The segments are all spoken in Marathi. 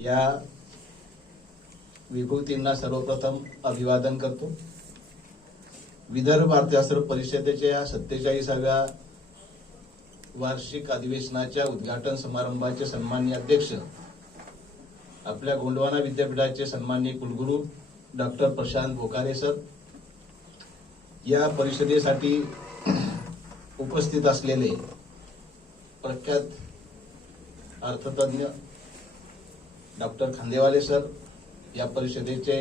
या विभूतींना सर्वप्रथम अभिवादन करतो। विदर्भ अर्थशास्त्र परिषदेच्या 47व्या वार्षिक अधिवेशनाच्या उद्घाटन समारंभाचे सन्माननीय अध्यक्ष, आपल्या गोंडवाना विद्यापीठाचे सन्माननीय कुलगुरू डॉक्टर प्रशांत बोकारे सर, या परिषदेसाठी उपस्थित असलेले प्रख्यात अर्थतज्ञ डॉक्टर खांदेवाले सर, या परिषदेचे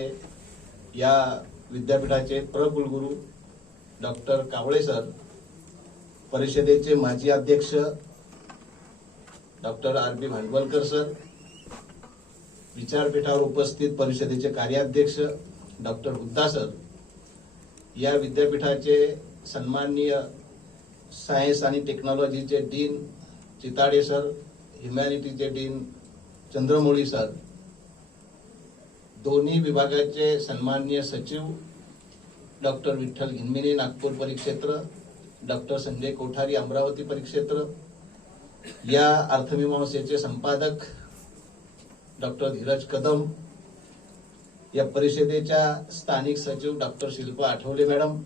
या विद्यापीठाचे प्रकुलगुरू डॉक्टर कावळे सर, परिषदेचे माजी अध्यक्ष डॉक्टर आर.बी. भांडवलकर सर, विचारपीठावर उपस्थित परिषदेचे कार्याध्यक्ष डॉक्टर हुद्दा सर, या विद्यापीठाचे सन्माननीय सायन्स आणि टेक्नॉलॉजीचे डीन चिताडे सर, ह्युमॅनिटीचे डीन चंद्रमौळी सर, दोन्ही विभागाचे सन्माननीय सचिव डॉक्टर विठ्ठल घिन्मिने नागपूर परिक्षेत्र, डॉक्टर संजय कोठारी अमरावती परिक्षेत्र, या अर्थमीमांसेचे संपादक डॉक्टर धीरज कदम, या परिषदेच्या स्थानिक सचिव डॉक्टर शिल्पा आठवले मॅडम,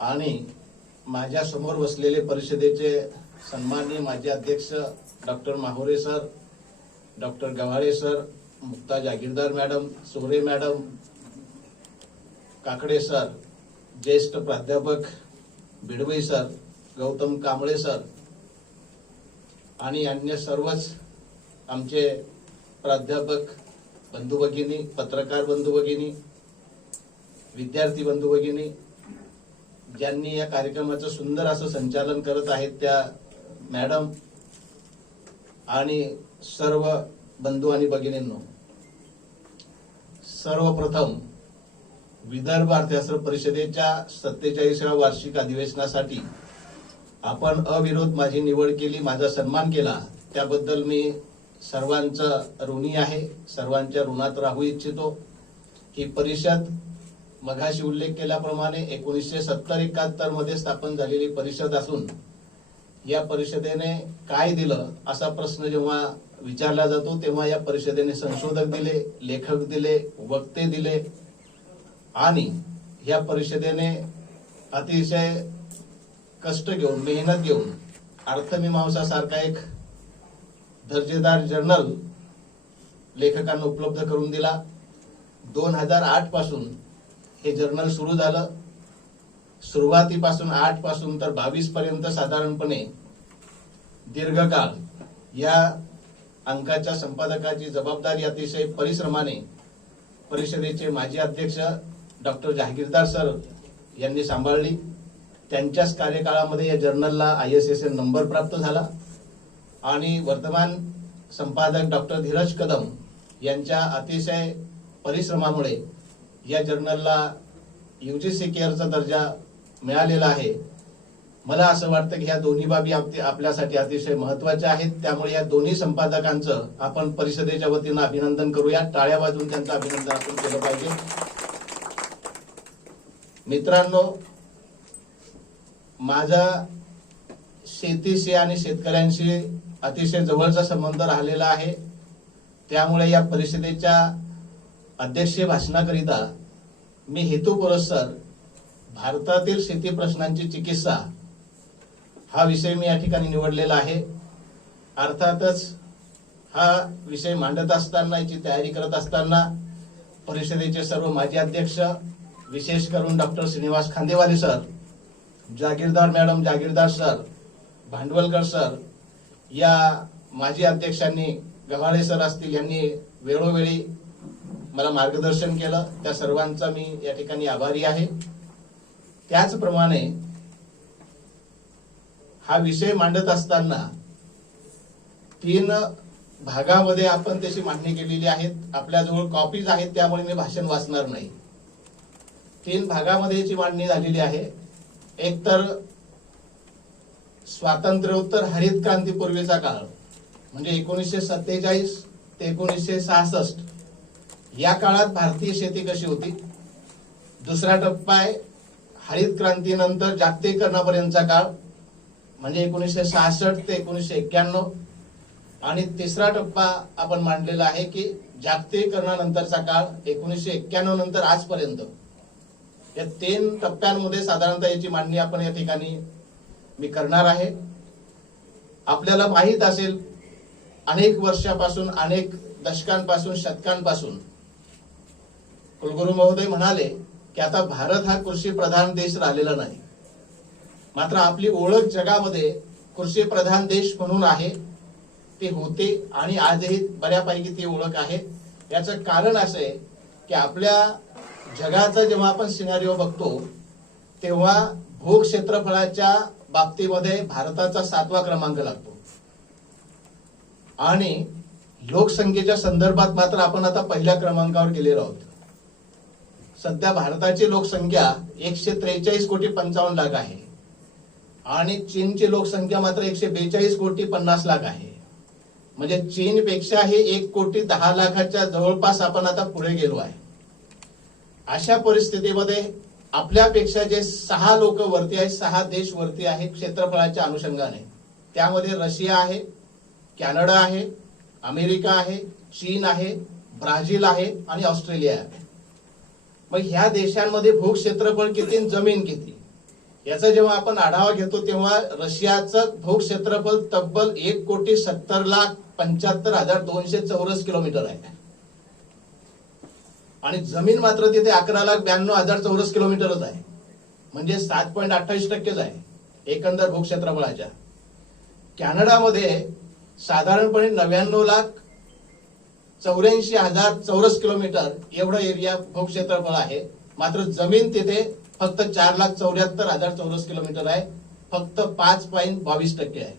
आणि माझ्या समोर बसलेले परिषदेचे सन्माननीय माजी अध्यक्ष doctor Mahure sir, doctor Gavhale sir, Mukta Jagirdar madam, Sore madam, Kakade sir, ज्येष्ठ प्राध्यापक बिडवई सर, गौतम कांबळे सर आणि अन्य सर्वच आमचे प्राध्यापक बंधू भगिनी, पत्रकार बंधू भगिनी, विद्यार्थी बंधू भगिनी, ज्यांनी या कार्यक्रमाचं सुंदर असं संचालन करत आहेत त्या मॅडम आणि सर्व बंधू आणि भगिनींनो, सर्वप्रथम विदर्भ अर्थशास्त्र परिषदेच्या 47व्या वार्षिक अधिवेशनासाठी आपण अविरोध माझी निवड केली, माझा सन्मान केला, त्याबद्दल मी सर्वांचं ऋणी आहे, सर्वांच्या ऋणात राहू इच्छितो। ही परिषद मघाशी उल्लेख केल्याप्रमाणे 1970-71 मध्ये स्थापन झालेली परिषद असून या परिषदेने काय दिलं असा प्रश्न जेव्हा विचारला जातो तेव्हा या परिषदेने संशोधक दिले, लेखक दिले, वक्ते दिले आणि या परिषदेने अतिशय कष्ट घेऊन, मेहनत घेऊन अर्थमीमांसा सारखा एक दर्जेदार जर्नल लेखकांना उपलब्ध करून दिला। 2008 पासून हे जर्नल सुरू झालं। सुरुवातीपासून 8 पासून तर 22 पर्यंत साधारणपणे दीर्घकाळ या अंकाच्या संपादकाची जबाबदारी अतिशय परिश्रमाने परिषदेचे माजी अध्यक्ष डॉक्टर जहागीरदार सर यांनी सांभाळली। त्यांच्याच कार्यकाळामध्ये या जर्नलला ISSN नंबर प्राप्त झाला आणि वर्तमान संपादक डॉक्टर धीरज कदम यांच्या अतिशय परिश्रमामुळे या जर्नलला UGC केअरचा दर्जा मिळालेला आहे। मला असं वाटतं की ह्या दोन्ही बाबी आपल्यासाठी अतिशय महत्त्वाच्या आहेत, त्यामुळे या दोन्ही संपादकांचं आपण परिषदेच्या वतीनं अभिनंदन करूया। टाळ्या वाजवून त्यांचं अभिनंदन आपण केलं पाहिजे। मित्रांनो, माझा शेतीशी आणि शेतकऱ्यांशी अतिशय जवळचा संबंध राहिलेला आहे, त्यामुळे या परिषदेच्या अध्यक्षीय भाषणाकरिता मी हेतुपुरस्सर भारतातील शेती प्रश्नांची चिकित्सा हा विषय मी या ठिकाणी निवडलेला आहे। अर्थातच हा विषय मांडत असताना, याची तयारी करत असताना परिषदेचे सर्व माजी अध्यक्ष, विशेष करून doctor Shrinivas Khandewale sir, Jagirdar madam, Jagirdar sir, Bhandwalkar sir, या माजी अध्यक्षांनी, गव्हाळे सर असतील, यांनी वेळोवेळी मला मार्गदर्शन केलं, त्या सर्वांचा मी या ठिकाणी आभारी आहे। त्याचप्रमाणे हा विषय मांडत असताना 3 भागामध्ये आपण त्याची मांडणी केलेली आहे। आपल्याजवळ कॉपीज आहेत, त्यामुळे मी भाषण वाचणार नाही। 3 भागामध्ये याची मांडणी झालेली आहे। एक तर स्वातंत्र्योत्तर हरित क्रांतीपूर्वीचा काळ म्हणजे 1947 ते 1966 या काळात भारतीय शेती कशी होती। दुसरा टप्पा आहे हरित क्रांतीनंतर जागतिकीकरणापर्यंतचा काळ म्हणजे 1966 ते 1991, आणि तिसरा टप्पा आपण मांडलेला आहे की जागतिकीकरणानंतरचा काळ 1991 नंतर आजपर्यंत या 3 टप्प्यांमध्ये साधारणतः याची मांडणी आपण या ठिकाणी मी करणार आहे. आपल्याला माहित असेल अनेक वर्षापासून, अनेक दशकांपासून, शतकांपासून कुलगुरू महोदय म्हणाले की आता भारत हा कृषी प्रधान देश राहिलेला नाही. मात्र आपली ओळख जगामध्ये कृषी प्रधान देश म्हणून आहे, ते होते आणि आजही बऱ्यापैकी ती ओळख आहे. याचं कारण असं आहे की आपल्या जगाचा जेव्हा आपण सिनारिओ बघतो तेव्हा भूक क्षेत्रफळाच्या बाबतीमध्ये भारताचा 7वा क्रमांक लागतो आणि लोकसंख्येच्या संदर्भात मात्र आपण आता पहिल्या क्रमांकावर गेलेलो आहोत. सध्या भारताची लोकसंख्या 143 कोटी 55 लाख आहे आणि चीनची लोकसंख्या मात्र 142 कोटी 50 लाख आहे. म्हणजे चीनपेक्षा हे 1 कोटी 10 लाखाच्या जवळपास आपण आता पुढे गेलो आहे. अशा परिस्थितीमध्ये आपल्यापेक्षा जे 6 लोक वरती आहेत, 6 देश वरती आहे क्षेत्रफळाच्या अनुषंगाने. त्यामध्ये रशिया आहे, कॅनडा आहे, अमेरिका आहे, चीन आहे, ब्राझील आहे आणि ऑस्ट्रेलिया आहे. मग ह्या देशांमध्ये भूक्षेत्रफळ किती, जमीन किती, याचा जेव्हा आपण आढावा घेतो तेव्हा रशियाचं भूक्षेत्रफळ तब्बल 1,70,75,200 चौरस किलोमीटर आहे आणि जमीन मात्र तिथे 11,92,000 चौरस किलोमीटरच आहे. म्हणजे 7.28% आहे एकंदर भूक्षेत्रफळाच्या. कॅनडामध्ये साधारणपणे 99,84,000 चौरस किलोमीटर एवढं एरिया भूक्षेत्रफळ आहे. मात्र जमीन तिथे फक्त 4,74,000 चौरस किलोमीटर आहे, फक्त 5.22% आहे.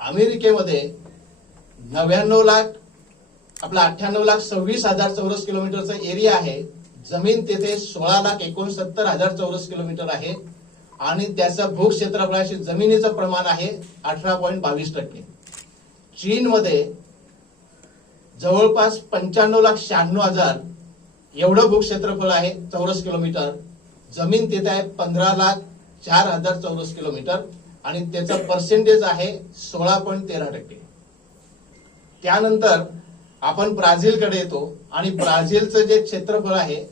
अमेरिकेमध्ये 98,26,000 चौरस किलोमीटरचा एरिया आहे. जमीन तिथे 16,69,000 चौरस किलोमीटर आहे आणि त्याचं भूक्षेत्रफळाशी जमिनीचं प्रमाण आहे 18.22%. चीनमध्ये जवळपास 95,96,000 एवढं भूक्षेत्रफळ आहे चौरस किलोमीटर. जमीन तिथे आहे 15,04,000 चौरस किलोमीटर आणि त्याचा पर्सेंटेज आहे 16.13%. त्यानंतर आपण ब्राझीलकडे येतो आणि ब्राझीलचं जे क्षेत्रफळ आहे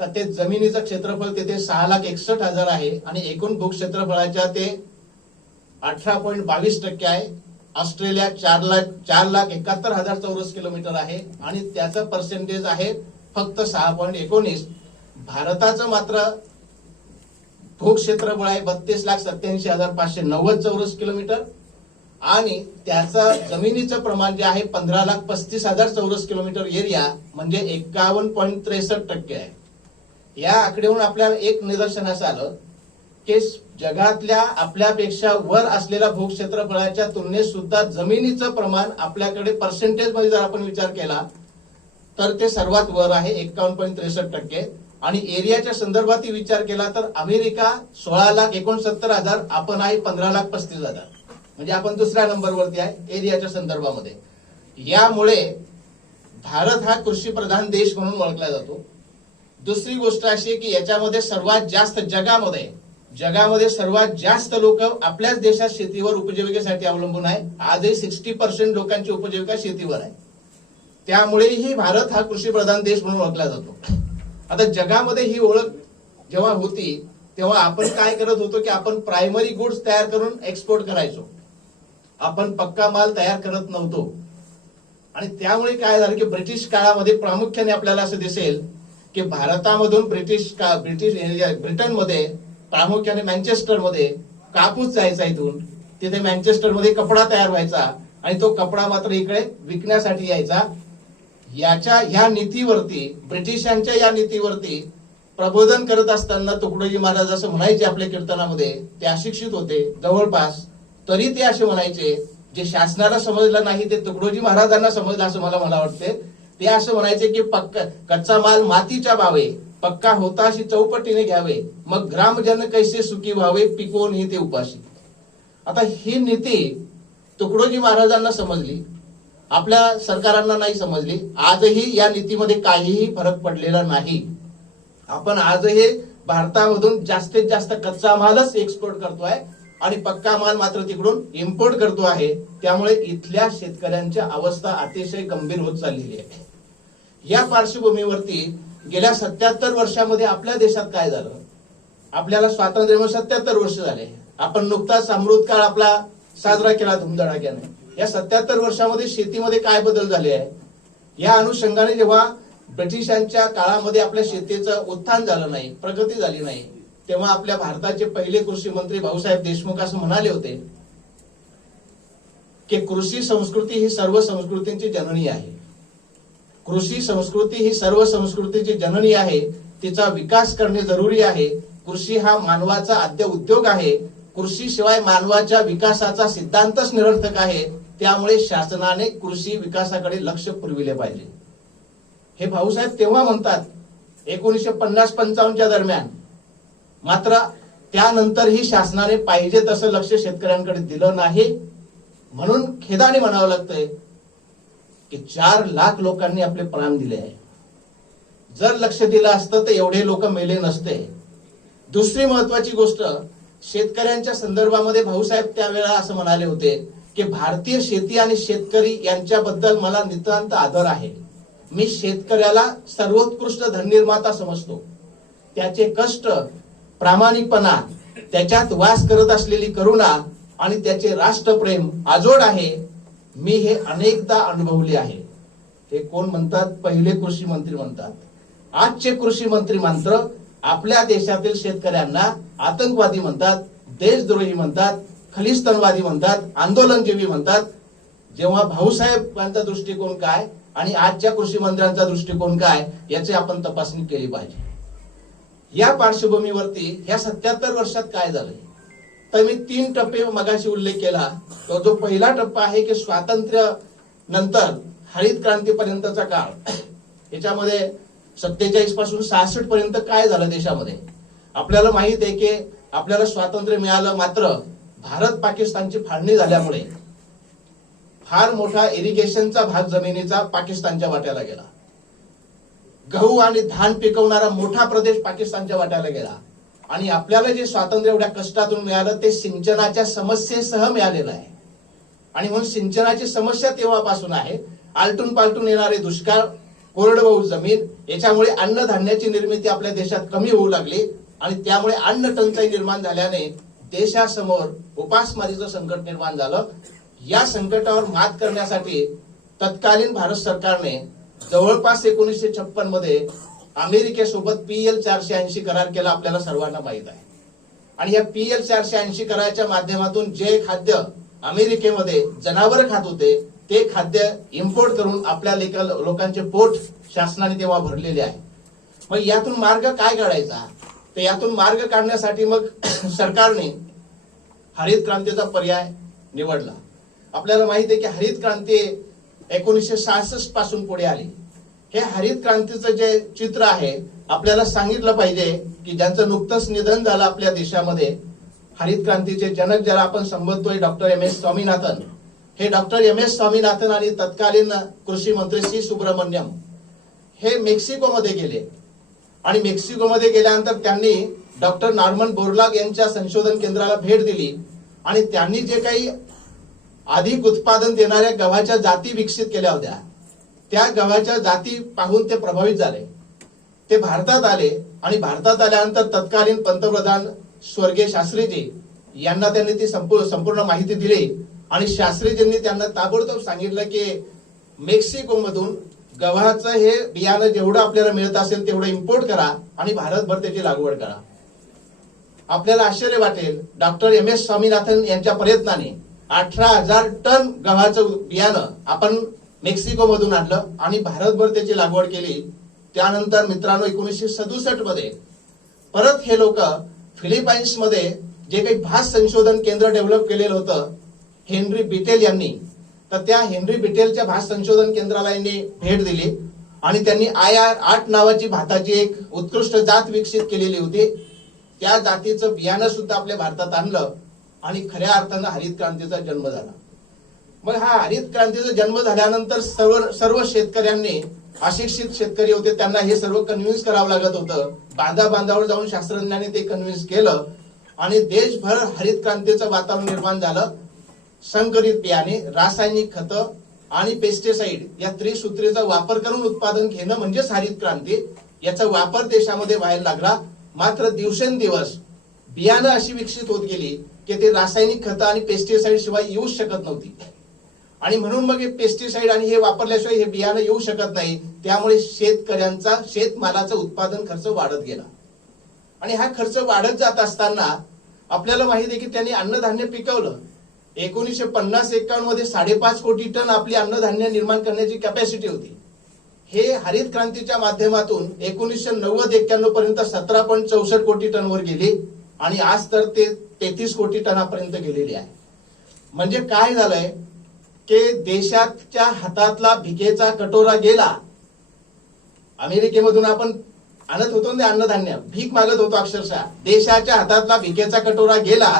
तर ते जमिनीचं क्षेत्रफळ तिथे 6,61,000 आहे आणि एकूण भूक्षेत्रफळाच्या ते 18.22% आहे. ऑस्ट्रेलिया 4,71,000 चौरस किलोमीटर आहे आणि त्याचं पर्सेंटेज आहे फक्त 6.19. भारताचं मात्र भूक्षेत्रफळ आहे 32,87,590 चौरस किलोमीटर आणि त्याचं जमिनीचं प्रमाण जे आहे 15,35,000 चौरस किलोमीटर एरिया म्हणजे 51.63% आहे. या आकडेवरून आपल्याला एक निदर्शनास आलं की जगातल्या आपल्यापेक्षा वर असलेल्या भूक्षेत्रफळाच्या तुलनेत सुद्धा जमिनीचं प्रमाण आपल्याकडे पर्सेंटेज मध्ये जर आपण विचार केला तर ते सर्वात वर आहे 51.63% आणि एरियाच्या संदर्भात विचार केला तर अमेरिका 16,69,000, आपण आहे 15,35,000, म्हणजे आपण दुसऱ्या नंबरवरती आहे एरियाच्या संदर्भामध्ये. यामुळे भारत हा कृषी प्रधान देश म्हणून ओळखला जातो. दुसरी गोष्ट अशी की याच्यामध्ये सर्वात जास्त जगामध्ये सर्वात जास्त लोक आपल्याच देशात शेतीवर उपजीविकेसाठी अवलंबून आहे. आजही 60% लोकांची उपजीविका शेतीवर आहे. त्यामुळेही भारत हा कृषी प्रधान देश म्हणून ओळखला जातो. आता जगामध्ये ही ओळख जेव्हा होती तेव्हा आपण काय करत होतो की आपण प्रायमरी गुड्स तयार करून एक्सपोर्ट करायचो, आपण पक्का माल तयार करत नव्हतो. आणि त्यामुळे काय झालं की ब्रिटिश काळामध्ये प्रामुख्याने आपल्याला असं दिसेल की भारतामधून ब्रिटनमध्ये प्रामुख्याने मँचेस्टरमध्ये कापूस जायचा, इथून तिथे मँचेस्टरमध्ये कपडा तयार व्हायचा आणि तो कपडा मात्र इकडे विकण्यासाठी यायचा. ह्या नीतीवरती, ब्रिटिशांच्या या नीतीवरती प्रबोधन करत असताना तुकडोजी महाराज असं म्हणायचे आपल्या कीर्तनामध्ये, ते अशिक्षित होते जवळपास, तरी ते असे म्हणायचे, जे शासनाला समजलं नाही ते तुकडोजी महाराजांना समजलं असं मला वाटते. ते असं म्हणायचे की कच्चा माल मातीच्या भावे, पक्का होता अशी चौपटीने घ्यावे, मग ग्रामजन कैसे सुखी व्हावे, पिकवून ही ते उपाशी. आता ही नीती तुकडोजी महाराजांना समजली, आपल्या सरकारांना नाही समजली. आजही या नीतीमध्ये काहीही फरक पडलेला नाही. आपण आजही भारतामधून जास्तीत जास्त कच्चा मालच एक्सपोर्ट करतोय आणि पक्का माल मात्र तिकडून इम्पोर्ट करतो आहे. त्यामुळे इथल्या शेतकऱ्यांची अवस्था अतिशय गंभीर होत चाललेली आहे. या पार्श्वभूमीवरती गेल्या 77 वर्षामध्ये आपल्या देशात काय झालं? आपल्याला स्वातंत्र्य मिळून 77 वर्ष झाले. आपण नुकताच अमृतकाळ आपला साजरा केला धुमधडाक्याने. या 77 वर्षामध्ये शेतीमध्ये काय बदल झाले आहे? या अनुषंगाने जेव्हा ब्रिटिशांच्या काळामध्ये आपल्या शेतीचं उत्थान झालं नाही, प्रगती झाली नाही, तेव्हा आपल्या भारताचे पहिले कृषी मंत्री भाऊसाहेब देशमुख असं म्हणाले होते की कृषी संस्कृती ही सर्व संस्कृतींची जननी आहे. कृषी संस्कृती ही सर्व संस्कृतीची जननी आहे. तिचा विकास करणे जरुरी आहे. कृषी हा मानवाचा आद्य उद्योग आहे. कृषी शिवाय मानवाच्या विकासाचा सिद्धांतच निरर्थक आहे. त्यामुळे शासनाने कृषी विकासाकडे लक्ष पुरविले पाहिजे. हे भाऊसाहेब तेव्हा म्हणतात 1950-55 दरम्यान. मात्र त्यानंतरही शासनाने पाहिजे तसं लक्ष शेतकऱ्यांकडे दिलं नाही. म्हणून खेदाने म्हणावं लागतंय की 4 लाख लोकांनी आपले प्राण दिले आहे. जर लक्ष दिलं असतं तर एवढे लोक मेले नसते. दुसरी महत्वाची गोष्ट, शेतकऱ्यांच्या संदर्भामध्ये भाऊसाहेब त्यावेळेला असं म्हणाले होते की भारतीय शेती आणि शेतकरी यांच्याबद्दल मला नितांत आदर आहे. मी शेतकऱ्याला सर्वोत्कृष्ट धननिर्माता समजतो. त्याचे कष्ट, प्रामाणिकपणा, त्याच्यात वास करत असलेली करुणा आणि त्याचे राष्ट्रप्रेम अजोड आहे. मी हे अनेकदा अनुभवले आहे. हे कोण म्हणतात? पहिले कृषी मंत्री म्हणतात. आजचे कृषी मंत्री मात्र आपल्या देशातील शेतकऱ्यांना आतंकवादी म्हणतात, देशद्रोही म्हणतात, खलिस्तानवादी म्हणतात, आंदोलनजीवी म्हणतात. जेव्हा भाऊसाहेबांचा दृष्टिकोन काय आणि आजच्या कृषी मंत्र्यांचा दृष्टिकोन काय याची आपण तपासणी केली पाहिजे. या पार्श्वभूमीवरती ह्या 77 वर्षात काय झालंय तर मी 3 टप्पे मगाशी उल्लेख केला. तो जो पहिला टप्पा आहे की स्वातंत्र्य नंतर हरित क्रांतीपर्यंतचा काळ. याच्यामध्ये 47 पासून 66 पर्यंत काय झालं देशामध्ये? आपल्याला माहित आहे की आपल्याला स्वातंत्र्य मिळालं, मात्र भारत पाकिस्तानची फाळणी झाल्यामुळे फार मोठा इरिगेशनचा भाग जमिनीचा पाकिस्तानच्या वाट्याला गेला. गहू आणि धान पिकवणारा मोठा प्रदेश पाकिस्तानच्या वाट्याला गेला. आणि आपल्याला जे स्वातंत्र्य एवढ्या कष्टातून मिळालं ते सिंचनाच्या समस्येसह मिळालेलं आहे. आणि म्हणून सिंचनाची समस्या तेव्हापासून आहे. आलटून पालटून येणारे दुष्काळ, कोरडवाहू जमीन, याच्यामुळे अन्नधान्याची निर्मिती आपल्या देशात कमी होऊ लागली आणि त्यामुळे अन्न टंचाई निर्माण झाल्याने देशासमोर उपासमारीचं संकट निर्माण झालं. या संकटावर मात करण्यासाठी तत्कालीन भारत सरकारने जवळपास 1956 मध्ये अमेरिकेसोबत PL 480 करार केला. आपल्याला सर्वांना माहित आहे. आणि या PL 480 कराराच्या माध्यमातून जे खाद्य अमेरिकेमध्ये जनावर खात होते ते खाद्य इम्पोर्ट करून आपल्या लोकांचे पोट शासनाने तेव्हा भरलेले आहे. मग यातून मार्ग काय काढायचा? तर यातून मार्ग काढण्यासाठी मग सरकारने हरित क्रांतीचा पर्याय निवडला. आपल्याला माहिती आहे की हरित क्रांती 1966 पासून पुढे आली. हे हरित क्रांतीचं जे चित्र आहे आपल्याला सांगितलं पाहिजे की ज्यांचं नुकतंच निधन झालं आपल्या देशामध्ये, हरित क्रांतीचे जनक ज्याला आपण संबोधतोय डॉक्टर MS स्वामीनाथन. हे डॉक्टर MS स्वामीनाथन आणि तत्कालीन कृषी मंत्री C सुब्रमण्यम हे मेक्सिकोमध्ये गेले. आणि मेक्सिकोमध्ये गेल्यानंतर त्यांनी डॉक्टर नॉर्मन बोरलॉग यांच्या संशोधन केंद्राला भेट दिली. आणि त्यांनी जे काही अधिक उत्पादन देणाऱ्या गव्हाच्या जाती विकसित केल्या होत्या, त्या गव्हाच्या जाती पाहून ते प्रभावित झाले. ते भारतात आले आणि भारतात आल्यानंतर तत्कालीन पंतप्रधान स्वर्गीय शास्त्रीजी यांना त्यांनी ती संपूर्ण माहिती दिली. आणि शास्त्रीजींनी त्यांना ताबडतोब सांगितलं की मेक्सिकोमधून गव्हाचं हे बियाणं जेवढं आपल्याला मिळत असेल तेवढं इम्पोर्ट करा आणि भारतभर त्याची लागवड करा. आपल्याला आश्चर्य वाटेल, डॉक्टर MS स्वामीनाथन यांच्या प्रयत्नाने 18,000 टन गव्हाचं बियाणं आपण मेक्सिकोमधून आणलं आणि भारतभर त्याची लागवड केली. त्यानंतर मित्रांनो 1967 मध्ये परत हे लोक फिलिपाईन्स मध्ये जे काही भात संशोधन केंद्र डेव्हलप केलेलं होतं हेनरी बिटेल यांनी, तर त्या हेनरी बिटेलच्या भात संशोधन केंद्राला यांनी भेट दिली आणि त्यांनी IR8 नावाची भाताची एक उत्कृष्ट जात विकसित केलेली होती. त्या जातीचं बियाणं सुद्धा आपल्या भारतात आणलं आणि खऱ्या अर्थानं हरित क्रांतीचा जन्म झाला. मग हा हरित क्रांतीचा जन्म झाल्यानंतर सर्व शेतकऱ्यांनी, अशिक्षित शेतकरी होते त्यांना हे सर्व कन्व्हिन्स करावं लागत होतं. बांधावर जाऊन शास्त्रज्ञांनी ते कन्व्हिन्स केलं आणि देशभर हरित क्रांतीचं वातावरण निर्माण झालं. संकरित बियाणे, रासायनिक खतं आणि पेस्टिसाइड या त्रिसूत्रीचा वापर करून उत्पादन घेणं म्हणजेच हरित क्रांती. याचा वापर देशामध्ये व्हायला लागला. मात्र दिवसेंदिवस बियाणं अशी विकसित होत गेली की ते रासायनिक खतं आणि पेस्टिसाइड शिवाय येऊच शकत नव्हती. आणि म्हणून मग हे पेस्टिसाइड आणि हे वापरल्याशिवाय हे बियाणं येऊ शकत नाही. त्यामुळे शेतकऱ्यांचा शेतमालाचं उत्पादन खर्च वाढत गेला. आणि हा खर्च वाढत जात असताना आपल्याला माहिती आहे की त्यांनी अन्नधान्य पिकवलं. 1950-51 मध्ये 5.5 कोटी टन आपली अन्नधान्य निर्माण करण्याची कॅपॅसिटी होती. हे हरित क्रांतीच्या माध्यमातून 1990-91 पर्यंत 17.64 कोटी टनवर गेली आणि आज तर ते 33 कोटी टनापर्यंत गेलेली आहे. म्हणजे काय झालंय की देशाच्या हातातला भिकेचा कटोरा गेला. अमेरिकेमधून आपण आणत होतो ना अन्नधान्य, भीक मागत होतो अक्षरशः. देशाच्या हातातला भिकेचा कटोरा गेला,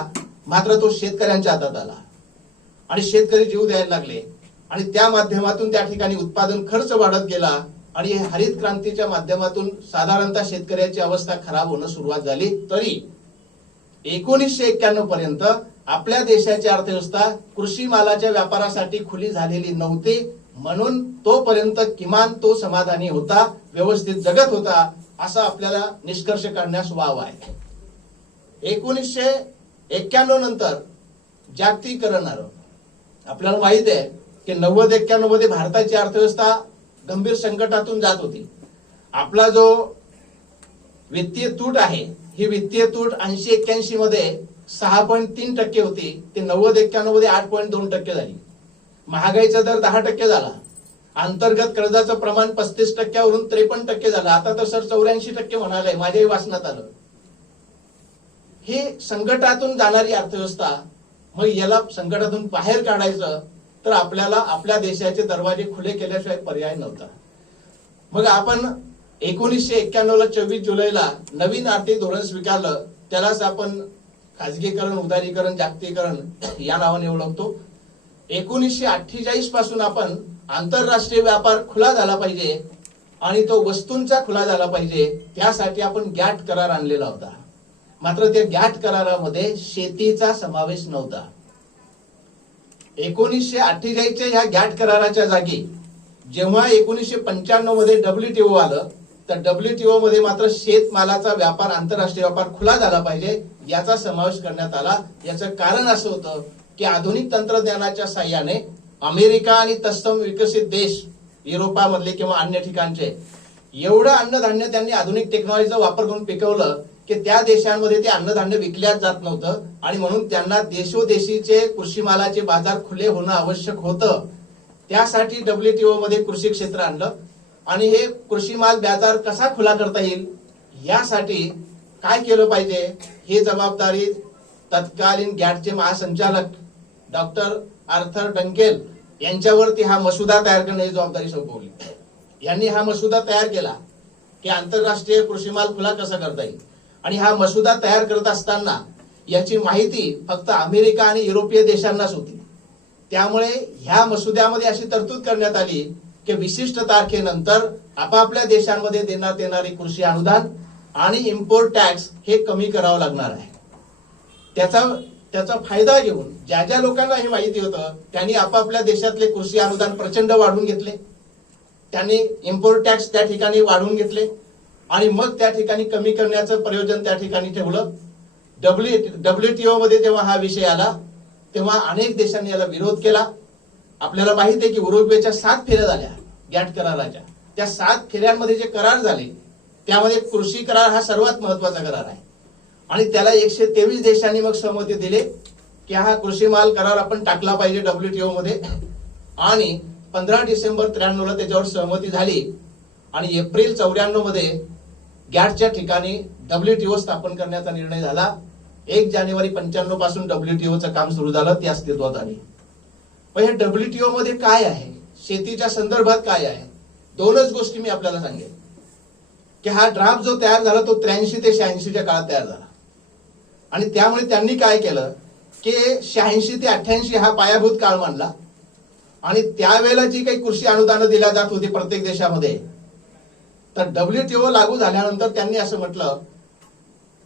मात्र तो शेतकऱ्यांच्या हातात आला आणि शेतकरी जीव द्यायला लागले. आणि त्या माध्यमातून त्या ठिकाणी उत्पादन खर्च वाढत गेला आणि हरित क्रांतीच्या माध्यमातून साधारणतः शेतकऱ्याची अवस्था खराब होणं सुरुवात झाली. तरी 1991 पर्यंत आपल्या देशाची अर्थव्यवस्था कृषी मालाच्या व्यापारासाठी खुली झालेली नव्हती. म्हणून तोपर्यंत किमान तो समाधानी होता, व्यवस्थित जगत होता, असा आपल्याला निष्कर्ष काढण्यास वाव आहे. 1991 नंतर जागतिकीकरण आलं. आपल्याला माहित आहे की 90-91 मध्ये भारताची अर्थव्यवस्था गंभीर संकटातून जात होती. आपला जो वित्तीय तूट आहे, ही वित्तीय तूट 80-81 मध्ये 6.3% होती, ते 90-91 मध्ये 8.2% झाली. महागाईचा दर 10% झाला. अंतर्गत कर्जाचं प्रमाण 35% वरून 53% झालं. आता तर सर 84% म्हणालंय, माझ्याही वाचनात आलं. हे संकटातून जाणारी अर्थव्यवस्था, मग याला संकटातून बाहेर काढायचं तर आपल्याला आपल्या देशाचे दरवाजे खुले केल्याशिवाय पर्याय नव्हता. मग आपण 1991ला 24 जुलैला नवीन आर्थिक धोरण स्वीकारलं. त्यालाच आपण खाजगीकरण, उदारीकरण, जागतिकीकरण या नावाने ओळखतो. 1948 पासून आपण आंतरराष्ट्रीय व्यापार खुला झाला पाहिजे आणि तो वस्तूंचा खुला झाला पाहिजे, त्यासाठी आपण गॅट करार आणलेला होता. मात्र त्या गॅट करारामध्ये शेतीचा समावेश नव्हता. 1948च्या ह्या गॅट कराराच्या जागी जेव्हा 1995 मध्ये WTO आलं, तर WTO मध्ये मात्र शेतमालाचा व्यापार, आंतरराष्ट्रीय व्यापार खुला झाला पाहिजे याचा समावेश करण्यात आला. याचं कारण असं होतं की आधुनिक तंत्रज्ञानाच्या साह्याने अमेरिका आणि तत्सम विकसित देश, युरोपामधले किंवा अन्य ठिकाणचे, एवढं अन्नधान्य त्यांनी आधुनिक टेक्नॉलॉजीचा वापर करून पिकवलं की त्या देशांमध्ये ते अन्नधान्य विकल्याच जात नव्हतं. आणि म्हणून त्यांना देशोदेशीचे कृषी मालाचे बाजार खुले होणं आवश्यक होतं. त्यासाठी WTO मध्ये कृषी क्षेत्र आणलं. आणि हे कृषी माल बाजार कसा खुला करता येईल यासाठी काय केलं पाहिजे, ही जबाबदारी तत्कालीन गॅटचे महासंचालक डॉक्टर आर्थर डंकेल यांच्यावरती हा मसुदा तयार करण्याची जबाबदारी सोपवली. यांनी हा मसुदा तयार केला की आंतरराष्ट्रीय कृषी माल खुला कसा करता येईल. आणि हा मसुदा तयार करत असताना याची माहिती फक्त अमेरिका आणि युरोपीय देशांनाच होती. त्यामुळे ह्या मसुद्यामध्ये अशी तरतूद करण्यात आली की विशिष्ट तारखेनंतर आपापल्या देशांमध्ये देण्यात येणारे कृषी अनुदान आणि इम्पोर्ट टॅक्स हे कमी करावं लागणार आहे. त्याचा फायदा घेऊन ज्या ज्या लोकांना हे माहिती होतं त्यांनी आपापल्या देशातले कृषी अनुदान प्रचंड वाढवून घेतले. त्यांनी इम्पोर्ट टॅक्स त्या ठिकाणी वाढवून घेतले आणि मग त्या ठिकाणी कमी करण्याचं प्रयोजन त्या ठिकाणी ठेवलं. WTO मध्ये जेव्हा हा विषय आला तेव्हा अनेक देशांनी याला विरोध केला. आपल्याला माहिती आहे की उरुग्वेच्या 7 फेऱ्या झाल्या गॅट कराराच्या. त्या 7 फेऱ्यांमध्ये जे करार झाले त्यामध्ये कृषी करार हा सर्वात महत्वाचा करार आहे आणि त्याला 123 देशांनी मग सहमती दिली की हा कृषी माल करार आपण टाकला पाहिजे WTO मध्ये. आणि 15 डिसेंबर 93 ला त्याच्यावर सहमती झाली आणि एप्रिल 94 मध्ये गॅटच्या ठिकाणी WTO स्थापन करण्याचा निर्णय झाला. 1 जानेवारी 95 पासून WTOचं काम सुरू झालं, ती अस्तित्वात आली. पण हे WTO मध्ये काय आहे, शेतीच्या संदर्भात काय आहे, दोनच गोष्टी मी आपल्याला सांगेन की हा ड्राफ्ट जो तयार झाला तो 83 ते 86च्या काळात तयार झाला. आणि त्यामुळे त्यांनी काय केलं की 86 ते 88 हा पायाभूत काळ मानला आणि त्यावेळेला जी काही कृषी अनुदानं दिल्या जात होती प्रत्येक देशामध्ये, तर WTO लागू झाल्यानंतर त्यांनी असं म्हटलं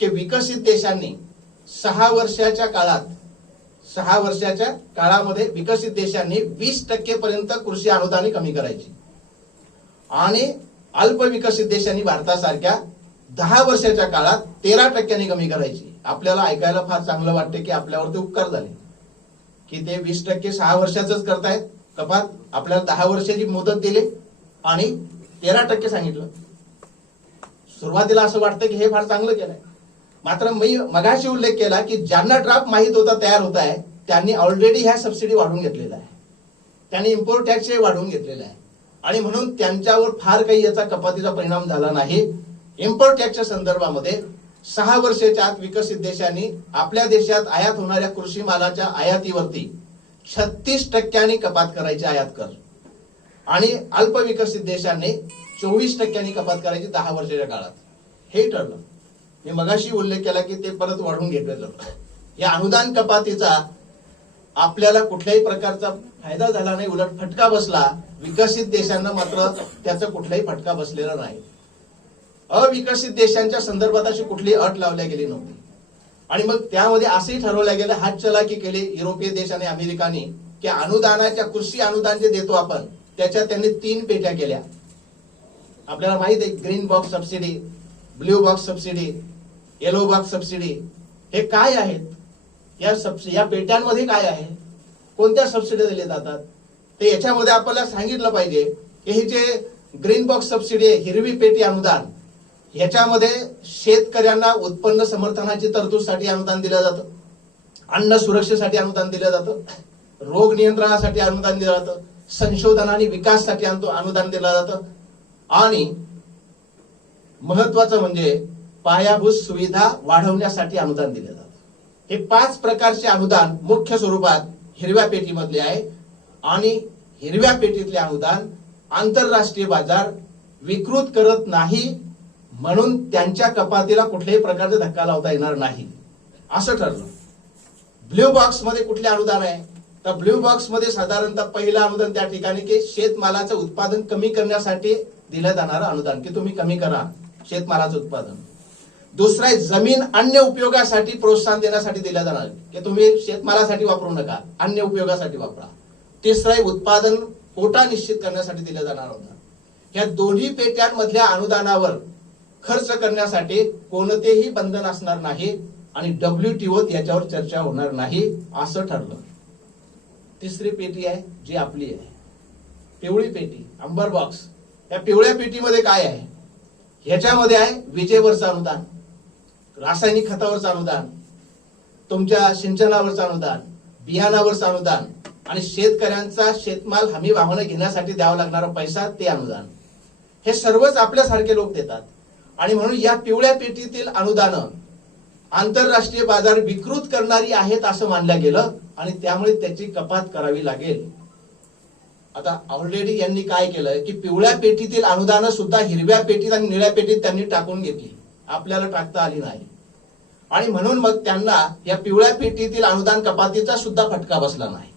की विकसित देशांनी 6 वर्षाच्या काळामध्ये विकसित देशांनी 20% पर्यंत कृषी अनुदाने कमी करायची आणि अल्प विकसित देशांनी भारतासारख्या 10 वर्षाच्या काळात 13% कमी करायची. आपल्याला ऐकायला फार चांगलं वाटते की आपल्यावरती उपकार झाले की ते 20% 6 वर्षाचंच करतायत कपात, आपल्याला 10 वर्षाची मुदत दिली आणि 13% सांगितलं. सुरुवातीला असं वाटतं की हे फार चांगलं केलंय. मात्र मी मगाशी उल्लेख केला की ज्यांना ड्राफ्ट माहित होता तयार होत आहे त्यांनी ऑलरेडी ह्या सबसिडी वाढवून घेतलेला आहे, त्यांनी इम्पोर्ट टॅक्स वाढवून घेतलेला आहे आणि म्हणून त्यांच्यावर फार काही याचा कपातीचा परिणाम झाला नाही. इम्पोर्ट टॅक्सच्या संदर्भामध्ये 6 वर्षाच्या आत विकसित देशांनी आपल्या देशात आयात होणाऱ्या कृषी मालाच्या आयातीवरती 36% कपात करायची आयात कर आणि अल्प विकसित देशांनी 24% कपात करायची 10 वर्षाच्या काळात. हे ठरलं. मी मगाशी उल्लेख केला की ते परत वाढवून घेतलं. या अनुदान कपातीचा आपल्याला कुठल्याही प्रकारचा फायदा झाला नाही, उलट फटका बसला. विकसित देशांना मात्र त्याचा कुठलाही फटका बसलेला नाही. अविकसित देशांच्या संदर्भात अशी कुठलीही अट लावल्या गेली नव्हती आणि मग त्यामध्ये असंही ठरवलं गेलं, हातचलाकी केली युरोपीय देश आणि अमेरिकाने की अनुदानाच्या कृषी अनुदान जे देतो आपण त्याच्यात त्यांनी 3 पेट्या केल्या. आपल्याला माहित आहे green box subsidy, blue box subsidy, yellow box subsidy. हे काय आहेत? या पेट्यांमध्ये काय आहे, कोणत्या सबसिडी दिल्या जातात ते याच्यामध्ये आपल्याला सांगितलं पाहिजे की हे जे ग्रीन बॉक्स सबसिडी आहे, हिरवी पेटी अनुदान, ह्याच्यामध्ये शेतकऱ्यांना उत्पन्न समर्थनाची तरतूदसाठी अनुदान दिलं जातं, अन्न सुरक्षेसाठी अनुदान दिलं जातं, रोग नियंत्रणासाठी अनुदान दिलं जातं, संशोधन आणि विकासासाठी अनुदान दिलं जातं आणि महत्वाचं म्हणजे पायाभूत सुविधा वाढवण्यासाठी अनुदान दिलं जातं. हे 5 प्रकारचे अनुदान मुख्य स्वरूपात हिरव्या पेटीमधले आहे आणि हिरव्या पेटीतले अनुदान आंतरराष्ट्रीय बाजार विकृत करत नाही म्हणून त्यांच्या कपातीला कुठल्याही प्रकारचा धक्का लावता येणार नाही असं ठरलं. ब्ल्यू बॉक्स मध्ये कुठले अनुदान आहे तर ब्ल्यू बॉक्स मध्ये साधारणतः पहिलं अनुदान त्या ठिकाणी की शेतमालाचं उत्पादन कमी करण्यासाठी दिलं जाणारं अनुदान की तुम्ही कमी करा शेतमालाचं उत्पादन. दुसरा आहे जमीन अन्य उपयोगासाठी प्रोत्साहन देण्यासाठी दिलं जाणार की तुम्ही शेतमालासाठी वापरू नका, अन्य उपयोगासाठी वापरा. तिसरा आहे उत्पादन कोटा निश्चित करण्यासाठी दिलं जाणार अनुदान. या दोन्ही पेट्यांमधल्या अनुदानावर खर्च करण्यासाठी कोणतेही बंधन असणार नाही आणि WTOत याच्यावर चर्चा होणार नाही असं ठरलं. तिसरी पेटी आहे जी आपली आहे पिवळी पेटी, अंबर बॉक्स. या पिवळ्या पेटीमध्ये काय आहे? ह्याच्यामध्ये आहे विजेवरचं अनुदान, रासायनिक खतावरचं अनुदान, तुमच्या सिंचनावरचं अनुदान, बियाणावरचं अनुदान आणि शेतकऱ्यांचा शेतमाल हमी भावानं घेण्यासाठी द्यावा लागणारा पैसा ते अनुदान. हे सर्वच आपल्यासारखे लोक देतात आणि म्हणून या पिवळ्या पेटीतील अनुदानं आंतरराष्ट्रीय बाजार विकृत करणारी आहेत असं मानलं गेलं आणि त्यामुळे त्याची कपात करावी लागेल. आता ऑलरेडी यांनी काय केलं की पिवळ्या पेटीतील अनुदानं सुद्धा हिरव्या पेटीत आणि निळ्या पेटीत त्यांनी टाकून घेतली, आपल्याला टाकता आली नाही आणि म्हणून मग त्यांना या पिवळ्या पेटीतील अनुदान कपातीचा सुद्धा फटका बसला नाही.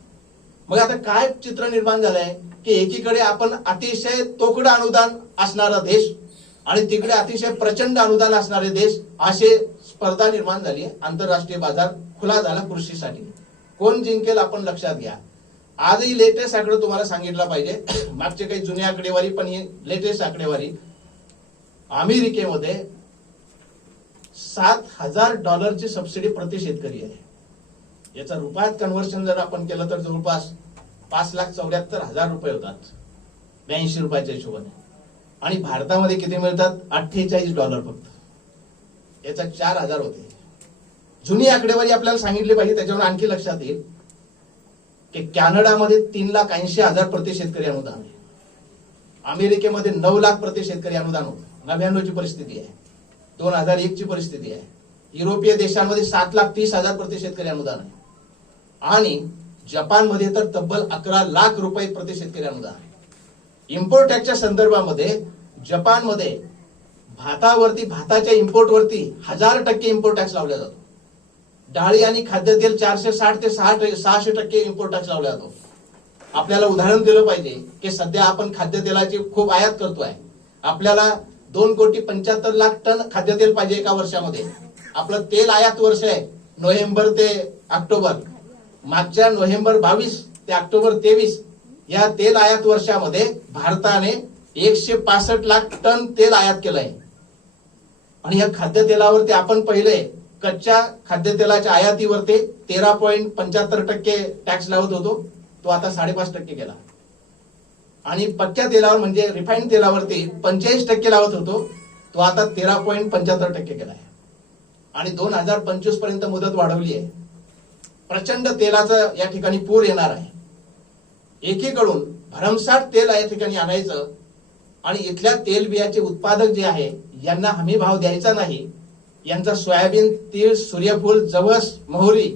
मग आता काय चित्र निर्माण झालंय की एकीकडे आपण अतिशय तोकडं अनुदान असणारा देश आणि तिकडे अतिशय प्रचंड अनुदान असणारे देश असे स्पर्धा निर्माण झाली. आंतरराष्ट्रीय बाजार खुला झाला कृषीसाठी. कोण जिंकेल आपण लक्षात घ्या. आजही लेटेस्ट आकडे तुम्हाला सांगितलं पाहिजे, मागचे काही जुनी आकडेवारी पण ही लेटेस्ट आकडेवारी. अमेरिकेमध्ये $7,000 सबसिडी प्रति शेतकरी आहे. याचा रुपयात कन्व्हर्शन जर आपण केलं तर जवळपास 5,74,000 रुपये होतात 82 रुपयाच्या हिशोबाने. आणि भारतामध्ये किती मिळतात? $48 फक्त. याचा 4,000 होते. जुनी आकडेवारी आपल्याला सांगितली पाहिजे, त्याच्यावर आणखी लक्षात येईल की कॅनडामध्ये 3,80,000 प्रति शेतकरी अनुदान आहे. अमेरिकेमध्ये 9 लाख प्रति शेतकरी अनुदान होतं. 99 ची परिस्थिती आहे, 2001 ची परिस्थिती आहे. युरोपीय देशांमध्ये 7,30,000 प्रति शेतकरी अनुदान आहे आणि जपानमध्ये तर तब्बल 11 लाख रुपये प्रति शेतकरी अनुदान आहे. इम्पोर्ट टॅक्सच्या संदर्भामध्ये जपानमध्ये भाताच्या इम्पोर्टवरती 1000% इम्पोर्ट टॅक्स लावला जातो. डाळी आणि खाद्यतेल 460 ते 600% इम्पोर्ट टॅक्स लावला जातो. आपल्याला उदाहरण दिलं पाहिजे की सध्या आपण खाद्यतेलाची खूप आयात करतोय. आपल्याला 2,75,00,000 टन खाद्यतेल पाहिजे एका वर्षामध्ये. आपलं तेल आयात वर्ष आहे नोव्हेंबर ते ऑक्टोबर, मागच्या नोव्हेंबर 22 ते ऑक्टोबर 23 या तेल आयात वर्षामध्ये भारताने 165 लाख टन तेल आयात केलं आहे. आणि या खाद्यतेलावरती आपण पहिले कच्च्या खाद्यतेलाच्या आयातीवरती 13.75% टॅक्स लावत होतो, तो आता 5.5% केला. आणि पक्क्या तेलावर म्हणजे रिफाईंड तेलावरती 45% लावत होतो, तो आता 13.75% केला आहे. आणि 2025 पर्यंत मुदत वाढवली आहे. प्रचंड तेलाचं या ठिकाणी पूर येणार आहे. एकीकडून भरमसाठ तेल या ठिकाणी आणायचं आणि इथल्या तेलबियाचे उत्पादक जे आहे यांना हमी भाव द्यायचा नाही. यांचा सोयाबीन, तीळ, सूर्यफूल, जवस, मोहरी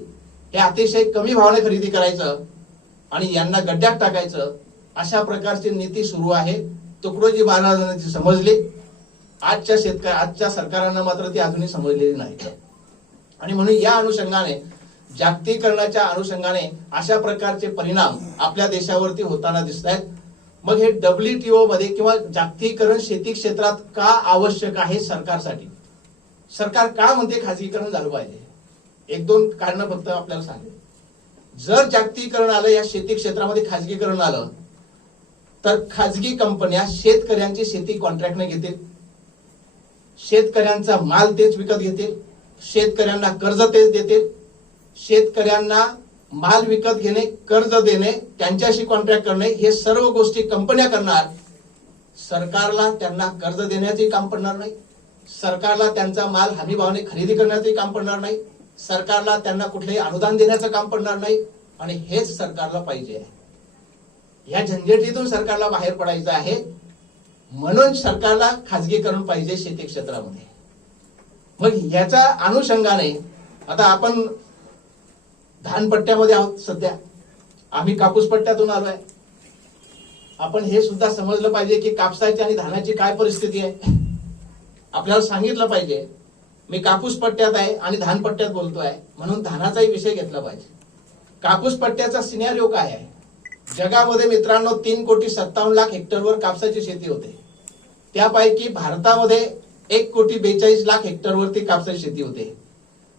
हे अतिशय कमी भावाने खरेदी करायचं आणि यांना गड्ड्यात टाकायचं, अशा प्रकारची नीती सुरू आहे. तुकडोजी महाराजांनी ती समजली. आजच्या सरकारांना मात्र ती अजूनही समजलेली नाही. आणि म्हणून या अनुषंगाने, जागतिकीकरणाच्या अनुषंगाने अशा प्रकारचे परिणाम आपल्या देशावरती होताना दिसत आहेत. मग हे WTO मध्ये किंवा जागतिकीकरण शेती क्षेत्रात का आवश्यक आहे सरकारसाठी? सरकार का म्हणते खाजगीकरण झालं पाहिजे? एक दोन कारण फक्त आपल्याला सांगेल. जर जागतिकीकरण आलं, या शेती क्षेत्रामध्ये खाजगीकरण आलं, तर खाजगी कंपन्या शेतकऱ्यांची शेती कॉन्ट्रॅक्टने घेतील, शेतकऱ्यांचा माल तेच विकत घेतील, शेतकऱ्यांना कर्ज तेच देतील. शेतकऱ्यांना माल विकत घेणे, कर्ज देणे, त्यांच्याशी कॉन्ट्रॅक्ट करणे, हे सर्व गोष्टी कंपन्या करणार. सरकारला त्यांना कर्ज देण्याचे काम पडणार नाही, सरकारला त्यांचा माल हमी भावाने खरेदी करण्याचे काम पडणार नाही, सरकारला त्यांना कुठलेही अनुदान देण्याचं काम पडणार नाही. आणि हेच सरकारला पाहिजे आहे. या झंझटीतून सरकारला बाहेर पडायचं आहे. म्हणून सरकारला खाजगीकरण पाहिजे शेती क्षेत्रामध्ये. मग याच्या अनुषंगाने आता आपण धानपट्ट्यामध्ये आहोत सध्या, आम्ही कापूस पट्ट्यातून आलोय. आपण हे सुद्धा समजलं पाहिजे की कापसाची आणि धानाची काय परिस्थिती आहे. आपल्याला सांगितलं पाहिजे. मी कापूस पट्ट्यात आहे आणि धान पट्ट्यात बोलतोय, म्हणून धानाचाही विषय घेतला पाहिजे. कापूस पट्ट्याचा सिनेरिओ काय आहे? जगामध्ये मित्रांनो 3,57,00,000 हेक्टरवर कापसाची शेती होते. त्यापैकी भारतामध्ये 1,42,00,000 हेक्टरवरती कापसाची शेती होते.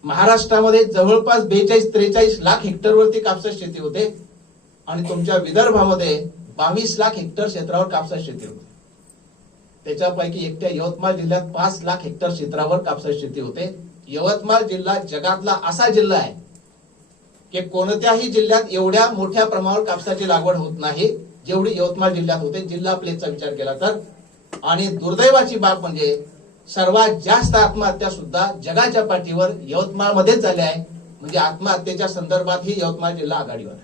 महाराष्ट्रामध्ये जवळपास 42-43 लाख हेक्टरवरती कापसाची शेती होते. आणि तुमच्या विदर्भामध्ये 22 लाख हेक्टर क्षेत्रावर कापसाची शेती होते. त्याच्यापैकी एकट्या यवतमाळ जिल्ह्यात 5 लाख हेक्टर क्षेत्रावर कापसाची शेती होते. यवतमाळ जिल्हा जगातला असा जिल्हा आहे की कोणत्याही जिल्ह्यात एवढ्या मोठ्या प्रमाणावर कापसाची लागवड होत नाही जेवढी यवतमाळ जिल्ह्यात होते, जिल्हा प्लेसचा विचार केला तर. आणि दुर्दैवाची बाब म्हणजे सर्वात जास्त आत्महत्या सुद्धा जगाच्या पाठीवर यवतमाळमध्येच झाल्या आहे. म्हणजे आत्महत्येच्या संदर्भात ही यवतमाळ जिल्हा आघाडीवर आहे.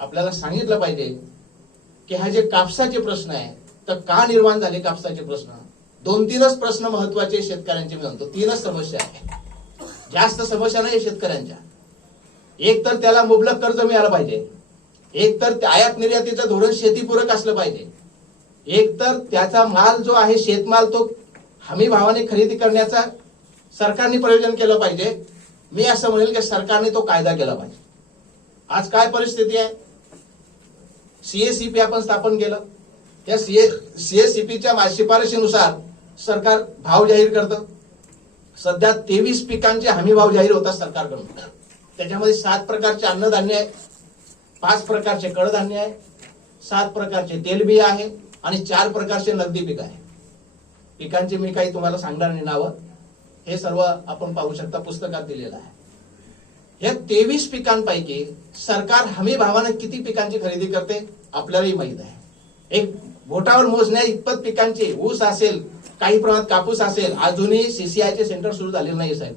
आपल्याला सांगितलं पाहिजे की हा जे कापसाचे प्रश्न आहे, तर का निर्माण झाले कापसाचे प्रश्न? 2-3च प्रश्न महत्वाचे शेतकऱ्यांचे मी म्हणतो. 3च समस्या आहे, जास्त समस्या नाही शेतकऱ्यांच्या. एक तर त्याला मुबलक कर्ज मिळालं पाहिजे, एक तर आयात निर्यातीचं धोरण शेतीपूरक असलं पाहिजे, एक तर त्याचा माल जो आहे शेतमाल तो हमी भावाने खरेदी करण्याचा सरकारने प्रयोजन केलं पाहिजे. मी असं म्हणेल की सरकारने तो कायदा केला पाहिजे. आज काय परिस्थिती आहे? CACP आपण स्थापन केलं. त्या CACPच्या शिफारशीनुसार सरकार भाव जाहीर करतं. सध्या 23 पिकांचे हमी भाव जाहीर होतात सरकारकडून. त्याच्यामध्ये 7 प्रकारचे अन्नधान्य आहे, 5 प्रकारचे कडधान्य आहे, 7 प्रकारचे तेलबिया आहे आणि 4 प्रकारचे नगदी पीक आहे. पिकांची मी काही तुम्हाला सांगणार नाही नावं, हे सर्व आपण पाहू शकता, पुस्तकात दिलेलं आहे. या 23 पिकांपैकी सरकार हमी भावाने किती पिकांची खरेदी करते आपल्यालाही माहित आहे. एक बोटावर मोजण्या इतपत पिकांची, ऊस असेल, काही प्रमाणात कापूस असेल. अजूनही CCIचे सेंटर सुरू झालेले नाही साहेब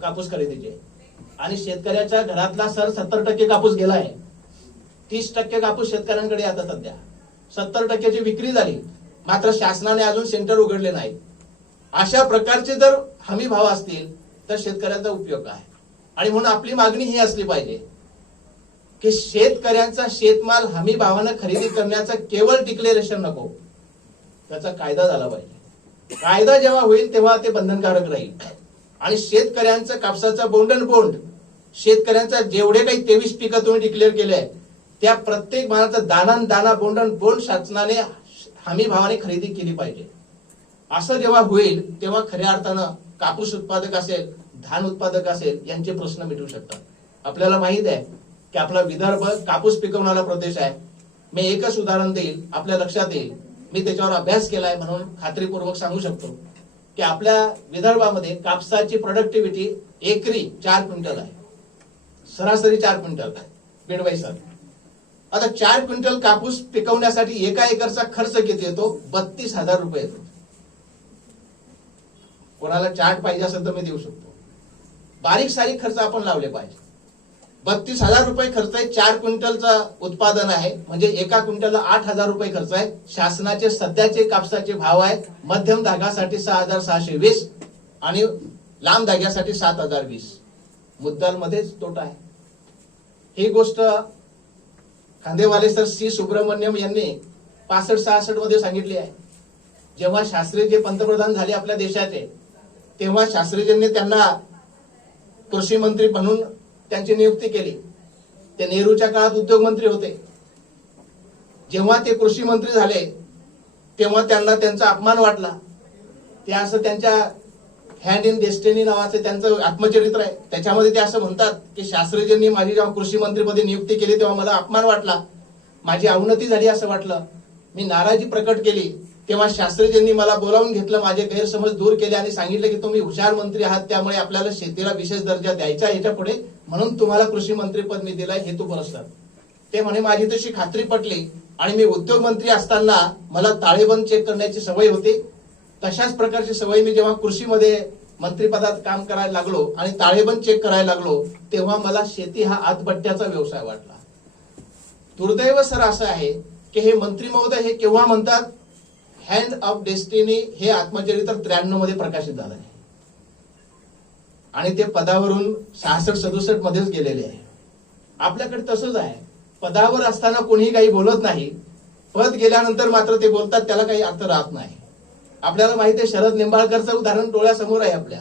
कापूस खरेदीचे. आणि शेतकऱ्याच्या घरातला 70% कापूस गेला आहे. 30% कापूस शेतकऱ्यांकडे आता सध्या. 70%ची विक्री झाली, मात्र शासनाने अजून सेंटर उघडले नाही. अशा प्रकारचे जर हमी भाव असतील तर शेतकऱ्याचा उपयोग आहे. आणि म्हणून आपली मागणी ही असली पाहिजे की शेतकऱ्यांचा शेतमाल हमी भावानं खरेदी करण्याचं केवळ डिक्लेरेशन नको, त्याचा कायदा झाला पाहिजे. कायदा जेव्हा होईल तेव्हा ते बंधनकारक राहील. आणि शेतकऱ्यांचं कापसाचा बोंडन बोंड, शेतकऱ्यांचा जेवढे काही 23 पिकं तुम्ही डिक्लेअर केले आहे त्या प्रत्येक मालाचा दाना दाना बोंडन बोंड शासनाने हमी भावाने खरेदी केली पाहिजे. असं जेव्हा होईल तेव्हा खऱ्या अर्थानं कापूस उत्पादक असेल, धान उत्पादक असेल यांचे प्रश्न मिटू शकतात. आपल्याला माहित आहे की आपला विदर्भ कापूस पिकवणारा प्रदेश आहे. मी एकच उदाहरण देईल, आपल्या लक्षात येईल. मी त्याच्यावर अभ्यास केलाय म्हणून खात्रीपूर्वक सांगू शकतो की आपल्या विदर्भामध्ये कापसाची प्रोडक्टिव्हिटी एकरी 4 क्विंटल आहे, सरासरी 4 क्विंटल बेडवाईसर. आता 4 क्विंटल कापूस पिकवण्यासाठी एका एकरचा खर्च किती येतो? 32,000 रुपये येतो. कोणाला चार्ट पाहिजे असेल तर मी देऊ शकतो. बारीक सारीक खर्च आपण लावले पाहिजे. 32,000 रुपये खर्च आहे. 4 क्विंटलचा उत्पादन आहे म्हणजे एका क्विंटलला 8,000 रुपये खर्च आहे. शासनाचे सध्याचे कापसाचे भाव आहेत मध्यम धाग्यासाठी 6,620 आणि लांब धाग्यासाठी 7,020. मुद्दल मध्येच तोटा आहे. ही गोष्ट खांदेवाले सर सी सुब्रमण्यम यांनी 65-66 मध्ये सांगितली आहे. जेव्हा शास्त्रीजी पंतप्रधान झाले आपल्या देशाचे, तेव्हा शास्त्रीजींनी त्यांना कृषी मंत्री म्हणून त्यांची नियुक्ती केली. ते नेहरूच्या काळात उद्योग मंत्री होते. जेव्हा ते कृषी मंत्री झाले तेव्हा त्यांना त्यांचा अपमान वाटला. ते असं त्यांच्या हँड इन डेस्टिनी नावाचे त्यांचं आत्मचरित्र आहे. त्याच्यामध्ये ते असं म्हणतात की शास्त्रीजींनी माझी जेव्हा कृषी मंत्रीपदी नियुक्ती केली तेव्हा मला अपमान वाटला, माझी अवनती झाली असं वाटलं. मी नाराजी प्रकट केली. तेव्हा शास्त्रीजींनी मला बोलावून घेतलं, माझे गैरसमज दूर केले आणि सांगितलं की तुम्ही हुशार मंत्री आहात, त्यामुळे आपल्याला शेतीला विशेष दर्जा द्यायचा याच्या पुढे, म्हणून तुम्हाला कृषी मंत्रीपद मी दिलंय हेतू पुरस्कार. ते म्हणे माझी तशी खात्री पटली आणि मी उद्योग मंत्री असताना मला ताळेबंद चेक करण्याची सवय होती. तशाच प्रकारची सवय मी जेव्हा कृषीमध्ये मंत्रिपदात काम करायला लागलो आणि ताळेबंद चेक करायला लागलो तेव्हा मला शेती हा आतबट्ट्याचा व्यवसाय वाटला. दुर्दैव सर असं आहे की हे मंत्री महोदय हे केव्हा म्हणतात? हँड ऑफ डेस्टिनी हे आत्मचरित्र 93 मध्ये प्रकाशित झालं आहे आणि ते पदावरून 66-67 मध्येच गेलेले आहे. आपल्याकडे तसंच आहे. पदावर असताना कोणीही काही बोलत नाही, पद गेल्यानंतर मात्र ते बोलतात, त्याला काही अर्थ राहत नाही. आपल्याला माहिती आहे शरद निंबाळकरचं उदाहरण डोळ्यासमोर आहे आपल्या,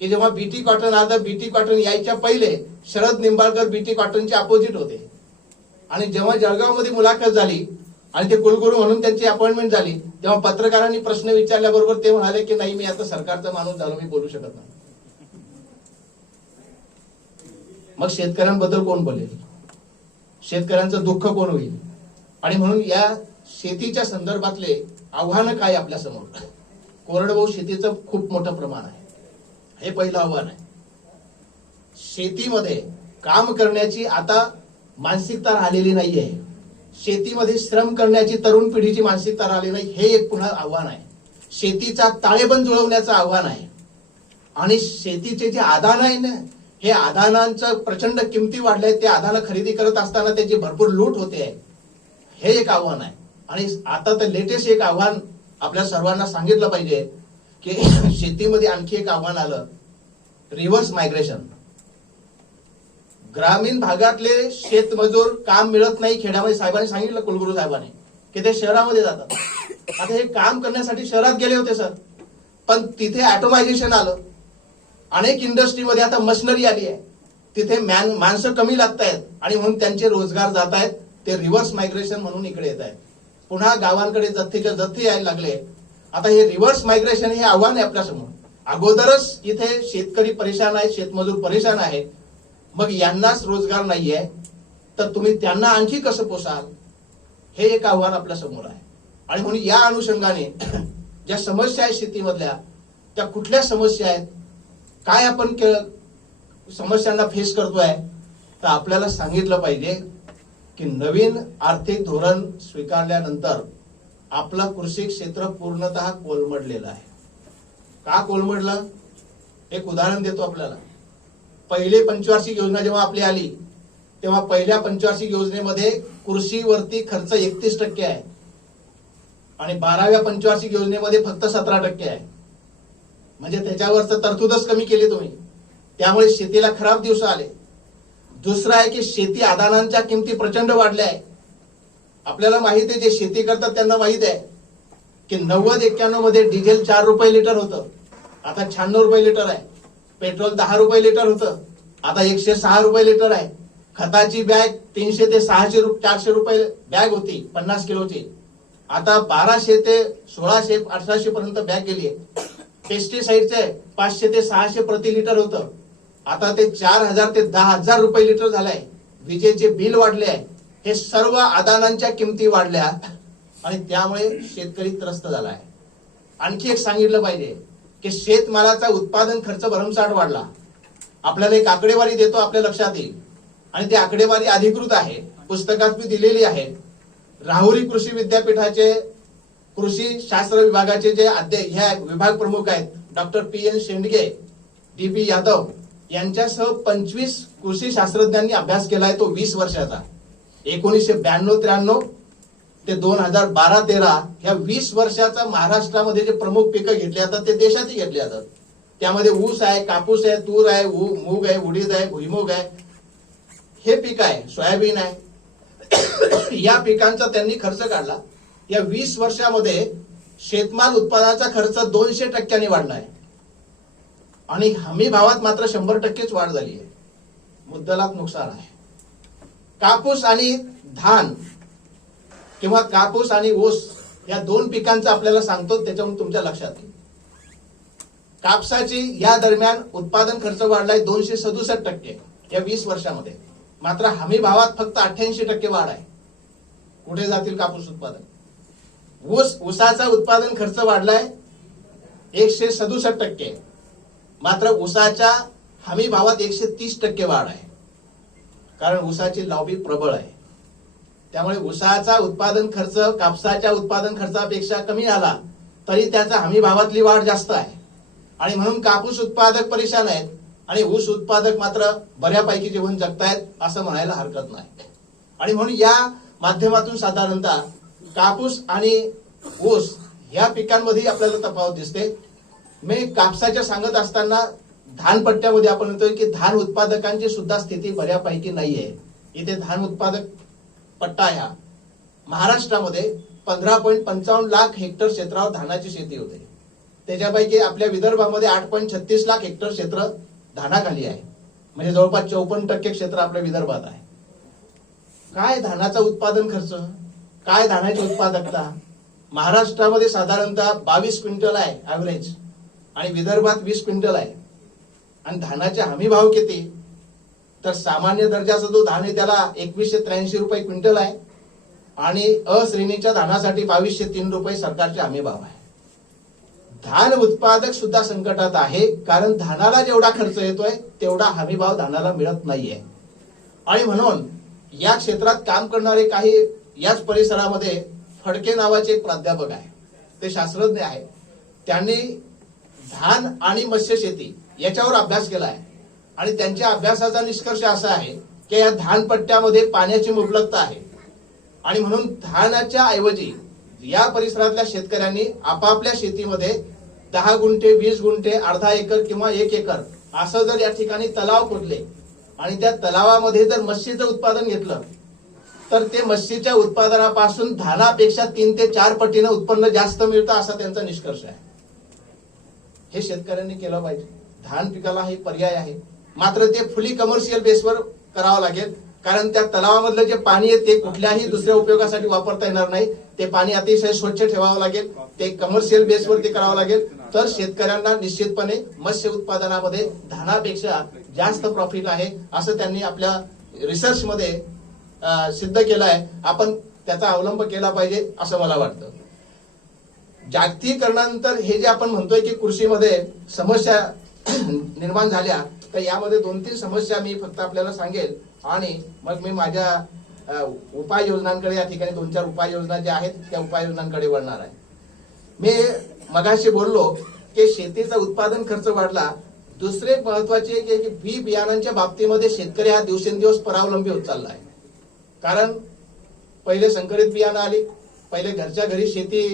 की जेव्हा बीटी कॉटन आलं, बीटी कॉटन यायच्या पहिले शरद निंबाळकर बीटी कॉटनचे अपोजिट होते. आणि जेव्हा जळगावमध्ये मुलाखत झाली आणि ते कुलगुरू म्हणून त्यांची अपॉइंटमेंट झाली तेव्हा पत्रकारांनी प्रश्न विचारल्याबरोबर ते म्हणाले की नाही, मी आता सरकारचा माणूस झालो, मी बोलू शकत नाही. मग शेतकऱ्यांबद्दल कोण बोलेल? शेतकऱ्यांचं दुःख कोण होईल? आणि म्हणून या शेतीच्या संदर्भातले आव्हानं काय आपल्या समोर? कोरडवाहू शेतीचं खूप मोठं प्रमाण आहे, हे पहिलं आव्हान आहे. शेतीमध्ये काम करण्याची आता मानसिकता राहिलेली नाहीये. शेतीमध्ये श्रम करण्याची तरुण पिढीची मानसिकता राहिली नाही, हे एक पुन्हा आव्हान आहे. शेतीचा ताळेबंद जुळवण्याचं आव्हान आहे. आणि शेतीचे जे आदान आहे ना, हे आदानांचं प्रचंड किमती वाढल्या, ते आदानं खरेदी करत असताना त्याची भरपूर लूट होते आहे, हे एक आव्हान आहे. आणि आता तर लेटेस्ट एक आव्हान आपल्या सर्वांना सांगितलं पाहिजे की शेतीमध्ये आणखी एक आव्हान आलं, रिव्हर्स मायग्रेशन. ग्रामीण भागातले शेतमजूर काम मिळत नाही खेड्यामध्ये. साहेबांनी सांगितलं, कुलगुरू साहेबांनी, की ते शहरामध्ये जातात. आता हे काम करण्यासाठी शहरात गेले होते सर, पण तिथे ऑटोमायझेशन आलं. अनेक इंडस्ट्रीमध्ये आता मशिनरी आली आहे, तिथे माणसं कमी लागत आहेत आणि म्हणून त्यांचे रोजगार जात आहेत. ते रिव्हर्स मायग्रेशन म्हणून इकडे येत आहेत. पुन्हा गावांकडे जथ्थेच्या जथ्थे यायला लागले. आता हे रिव्हर्स मायग्रेशन हे आव्हान आहे आपल्यासमोर. अगोदरच इथे शेतकरी परेशान आहे, शेतमजूर परेशान आहे, मग यांनाच रोजगार नाहीये तर तुम्ही त्यांना आणखी कसं पोसाल? हे एक आव्हान आपल्या समोर आहे. आणि म्हणून या अनुषंगाने ज्या समस्या आहेत शेतीमधल्या, त्या कुठल्या समस्या आहेत, काय आपण समस्यांना फेस करतोय, तर आपल्याला सांगितलं पाहिजे की नवीन आर्थिक धोरण स्वीकारल्यानंतर आपलं कृषी क्षेत्र पूर्णतः कोलमडलेलं आहे. का कोलमडलं? एक उदाहरण देतो आपल्याला. पहिली पंचवार्षिक योजना जेव्हा आपली आली तेव्हा पहिल्या पंचवार्षिक योजनेमध्ये कृषीवरती खर्च 31% आहे आणि 12व्या पंचवार्षिक योजनेमध्ये फक्त 17% आहे. म्हणजे त्याच्यावरच तरतूदच कमी केली तुम्ही. त्यामुळे शेतीला खराब दिवस आले. दुसरं आहे की शेती आदानांच्या किमती प्रचंड वाढल्या आहे. आपल्याला माहित आहे, जे शेती करतात त्यांना माहित आहे की 90-91 मध्ये डिझेल 4 रुपये लिटर होतं, आता 96 रुपये लिटर आहे. पेट्रोल 10 रुपये लिटर होतं, आता 106 रुपये लिटर आहे. खताची बॅग 300 ते 400 रुपये बॅग होती 50 किलोची, आता 1200 ते 1600-1800 पर्यंत बॅग गेली आहे. पेस्टिसाइडचे 500 ते 600 प्रति लिटर होतं, आता ते 4000 ते 10,000 रुपये लिटर झालंय. विजेचे बिल वाढले आहे. हे सर्व आदानांच्या किमती वाढल्या आणि त्यामुळे शेतकरी त्रस्त झाला आहे. आणखी एक सांगितलं पाहिजे की शेतमालाचा उत्पादन खर्च भरमसाठ वाढला. आपल्याला एक आकडेवारी देतो, आपल्या लक्षात येईल, आणि ती आकडेवारी अधिकृत आहे, पुस्तकात मी दिलेली आहे. राहुरी कृषी विद्यापीठाचे कृषी शास्त्र विभागाचे जे ह्या विभाग प्रमुख आहेत doctor PN Shendge, DB Yadav यांच्यासह 25 कृषी शास्त्रज्ञांनी अभ्यास केलाय, तो 20 वर्षाचा. 1992-93 ते 2012-13 ह्या 20 वर्षाचा महाराष्ट्रामध्ये जे प्रमुख पिकं घेतली जातात ते देशातही घेतली जातात. त्यामध्ये ऊस आहे, कापूस आहे, तूर आहे, मूग आहे, उडीद आहे, भुईमूग आहे, हे पीक आहे, सोयाबीन आहे. या पिकांचा त्यांनी खर्च काढला. या 20 वर्षामध्ये शेतमाल उत्पादनाचा खर्च 200% वाढलाय आणि हमी भावात मात्र 100%च वाढ झाली आहे. मुद्दलात नुकसान आहे. कापूस आणि धान किंवा कापूस आणि ऊस या दोन पिकांचं आपल्याला सांगतो, त्याच्यावरून तुमच्या लक्षात येईल. कापसाची या दरम्यान उत्पादन खर्च वाढलाय 267% या 20 वर्षामध्ये, मात्र हमी भावात फक्त 88% वाढ आहे. कुठे जातील कापूस उत्पादन? ऊसाचा उत्पादन खर्च वाढलाय 167%, मात्र ऊसाच्या हमी भावात 130% वाढ आहे. कारण ऊसाची लॉबी प्रबळ आहे. त्यामुळे ऊसाचा उत्पादन खर्च कापसाच्या उत्पादन खर्चापेक्षा कमी आला तरी त्याचा हमी भावातली वाढ जास्त आहे. आणि म्हणून कापूस उत्पादक परेशान आहेत आणि ऊस उत्पादक मात्र बऱ्यापैकी जीवन जगतायत असं म्हणायला हरकत नाही. आणि म्हणून या माध्यमातून साधारणतः कापूस आणि ऊस या पिकांमध्ये आपल्याला तफावत दिसते. मी कापसाच्या सांगत असताना धान पट्ट्यामध्ये आपण म्हणतोय की धान उत्पादकांची सुद्धा स्थिती बऱ्यापैकी नाहीये. इथे धान उत्पादक पट्टा ह्या महाराष्ट्रामध्ये 15.55 लाख हेक्टर क्षेत्रावर धानाची शेती होते. त्याच्यापैकी आपल्या विदर्भामध्ये 8.36 लाख हेक्टर क्षेत्र धानाखाली आहे. म्हणजे जवळपास 54% क्षेत्र आपल्या विदर्भात आहे. काय धानाचा उत्पादन खर्च, काय धानाची उत्पादकता? महाराष्ट्रामध्ये साधारणतः 22 क्विंटल आहे ऍव्हरेज आणि विदर्भात 20 क्विंटल आहे. आणि धानाचे हमी भाव किती? तर सामान्य दर्जाचा जो धान आहे त्याला 2183 रुपये क्विंटल आहे आणि अ श्रेणीच्या धानासाठी 2203 रुपये सरकारचे हमी भाव आहे. धान उत्पादक सुद्धा संकटात आहे, कारण धानाला जेवढा खर्च येतोय तेवढा हमी भाव धानाला मिळत नाहीये. आणि म्हणून या क्षेत्रात काम करणारे काही याच परिसरामध्ये फडके नावाचे एक प्राध्यापक आहे, ते शास्त्रज्ञ आहे. त्यांनी धान आणि मत्स्य शेती याच्यावर अभ्यास केला आहे आणि त्यांच्या अभ्यासाचा निष्कर्ष असा आहे की या धानपट्ट्यामध्ये पाण्याची मुबलकता आहे आणि म्हणून धानाच्या ऐवजी या परिसरातल्या शेतकऱ्यांनी आपापल्या शेतीमध्ये 10 गुंठे, 20 गुंठे, अर्धा एकर किंवा 1 एकर असं जर या ठिकाणी तलाव खोदले आणि त्या तलावामध्ये जर मच्छीचं उत्पादन घेतलं तर ते मच्छीच्या उत्पादनापासून धानापेक्षा 3 ते 4 पटीनं उत्पन्न जास्त मिळतं असा त्यांचा निष्कर्ष आहे. हे शेतकऱ्यांनी केलं पाहिजे. धान पिकाला हे पर्याय आहे, मात्र ते फुली कमर्शियल बेसवर करावं लागेल, कारण त्या तलावामधलं जे पाणी आहे ते कुठल्याही दुसऱ्या उपयोगासाठी वापरता येणार नाही. ते पाणी अतिशय स्वच्छ ठेवावं लागेल, ते कमर्शियल बेसवरती करावं लागेल. तर शेतकऱ्यांना निश्चितपणे मत्स्य उत्पादनामध्ये धानापेक्षा जास्त प्रॉफिट आहे असं त्यांनी आपल्या रिसर्चमध्ये सिद्ध केलं आहे. आपण त्याचा अवलंब केला पाहिजे असं मला वाटतं. जागतिकीकरणानंतर हे जे आपण म्हणतोय की कृषीमध्ये समस्या निर्माण झाल्या, तर यामध्ये 2-3 समस्या मी फक्त आपल्याला सांगेल आणि मग मी माझ्या उपाययोजनांकडे, या ठिकाणी 2-4 उपाययोजना ज्या आहेत त्या उपाययोजनांकडे वळणार आहे. मी मगाशी बोललो की शेतीचा उत्पादन खर्च वाढला. दुसरे महत्वाचे की बी बियाणांच्या बाबतीमध्ये शेतकरी हा दिवसेंदिवस परावलंबी होत चालला आहे. कारण पहिले संकरित बियाणं आली, पहिले घरच्या घरी शेती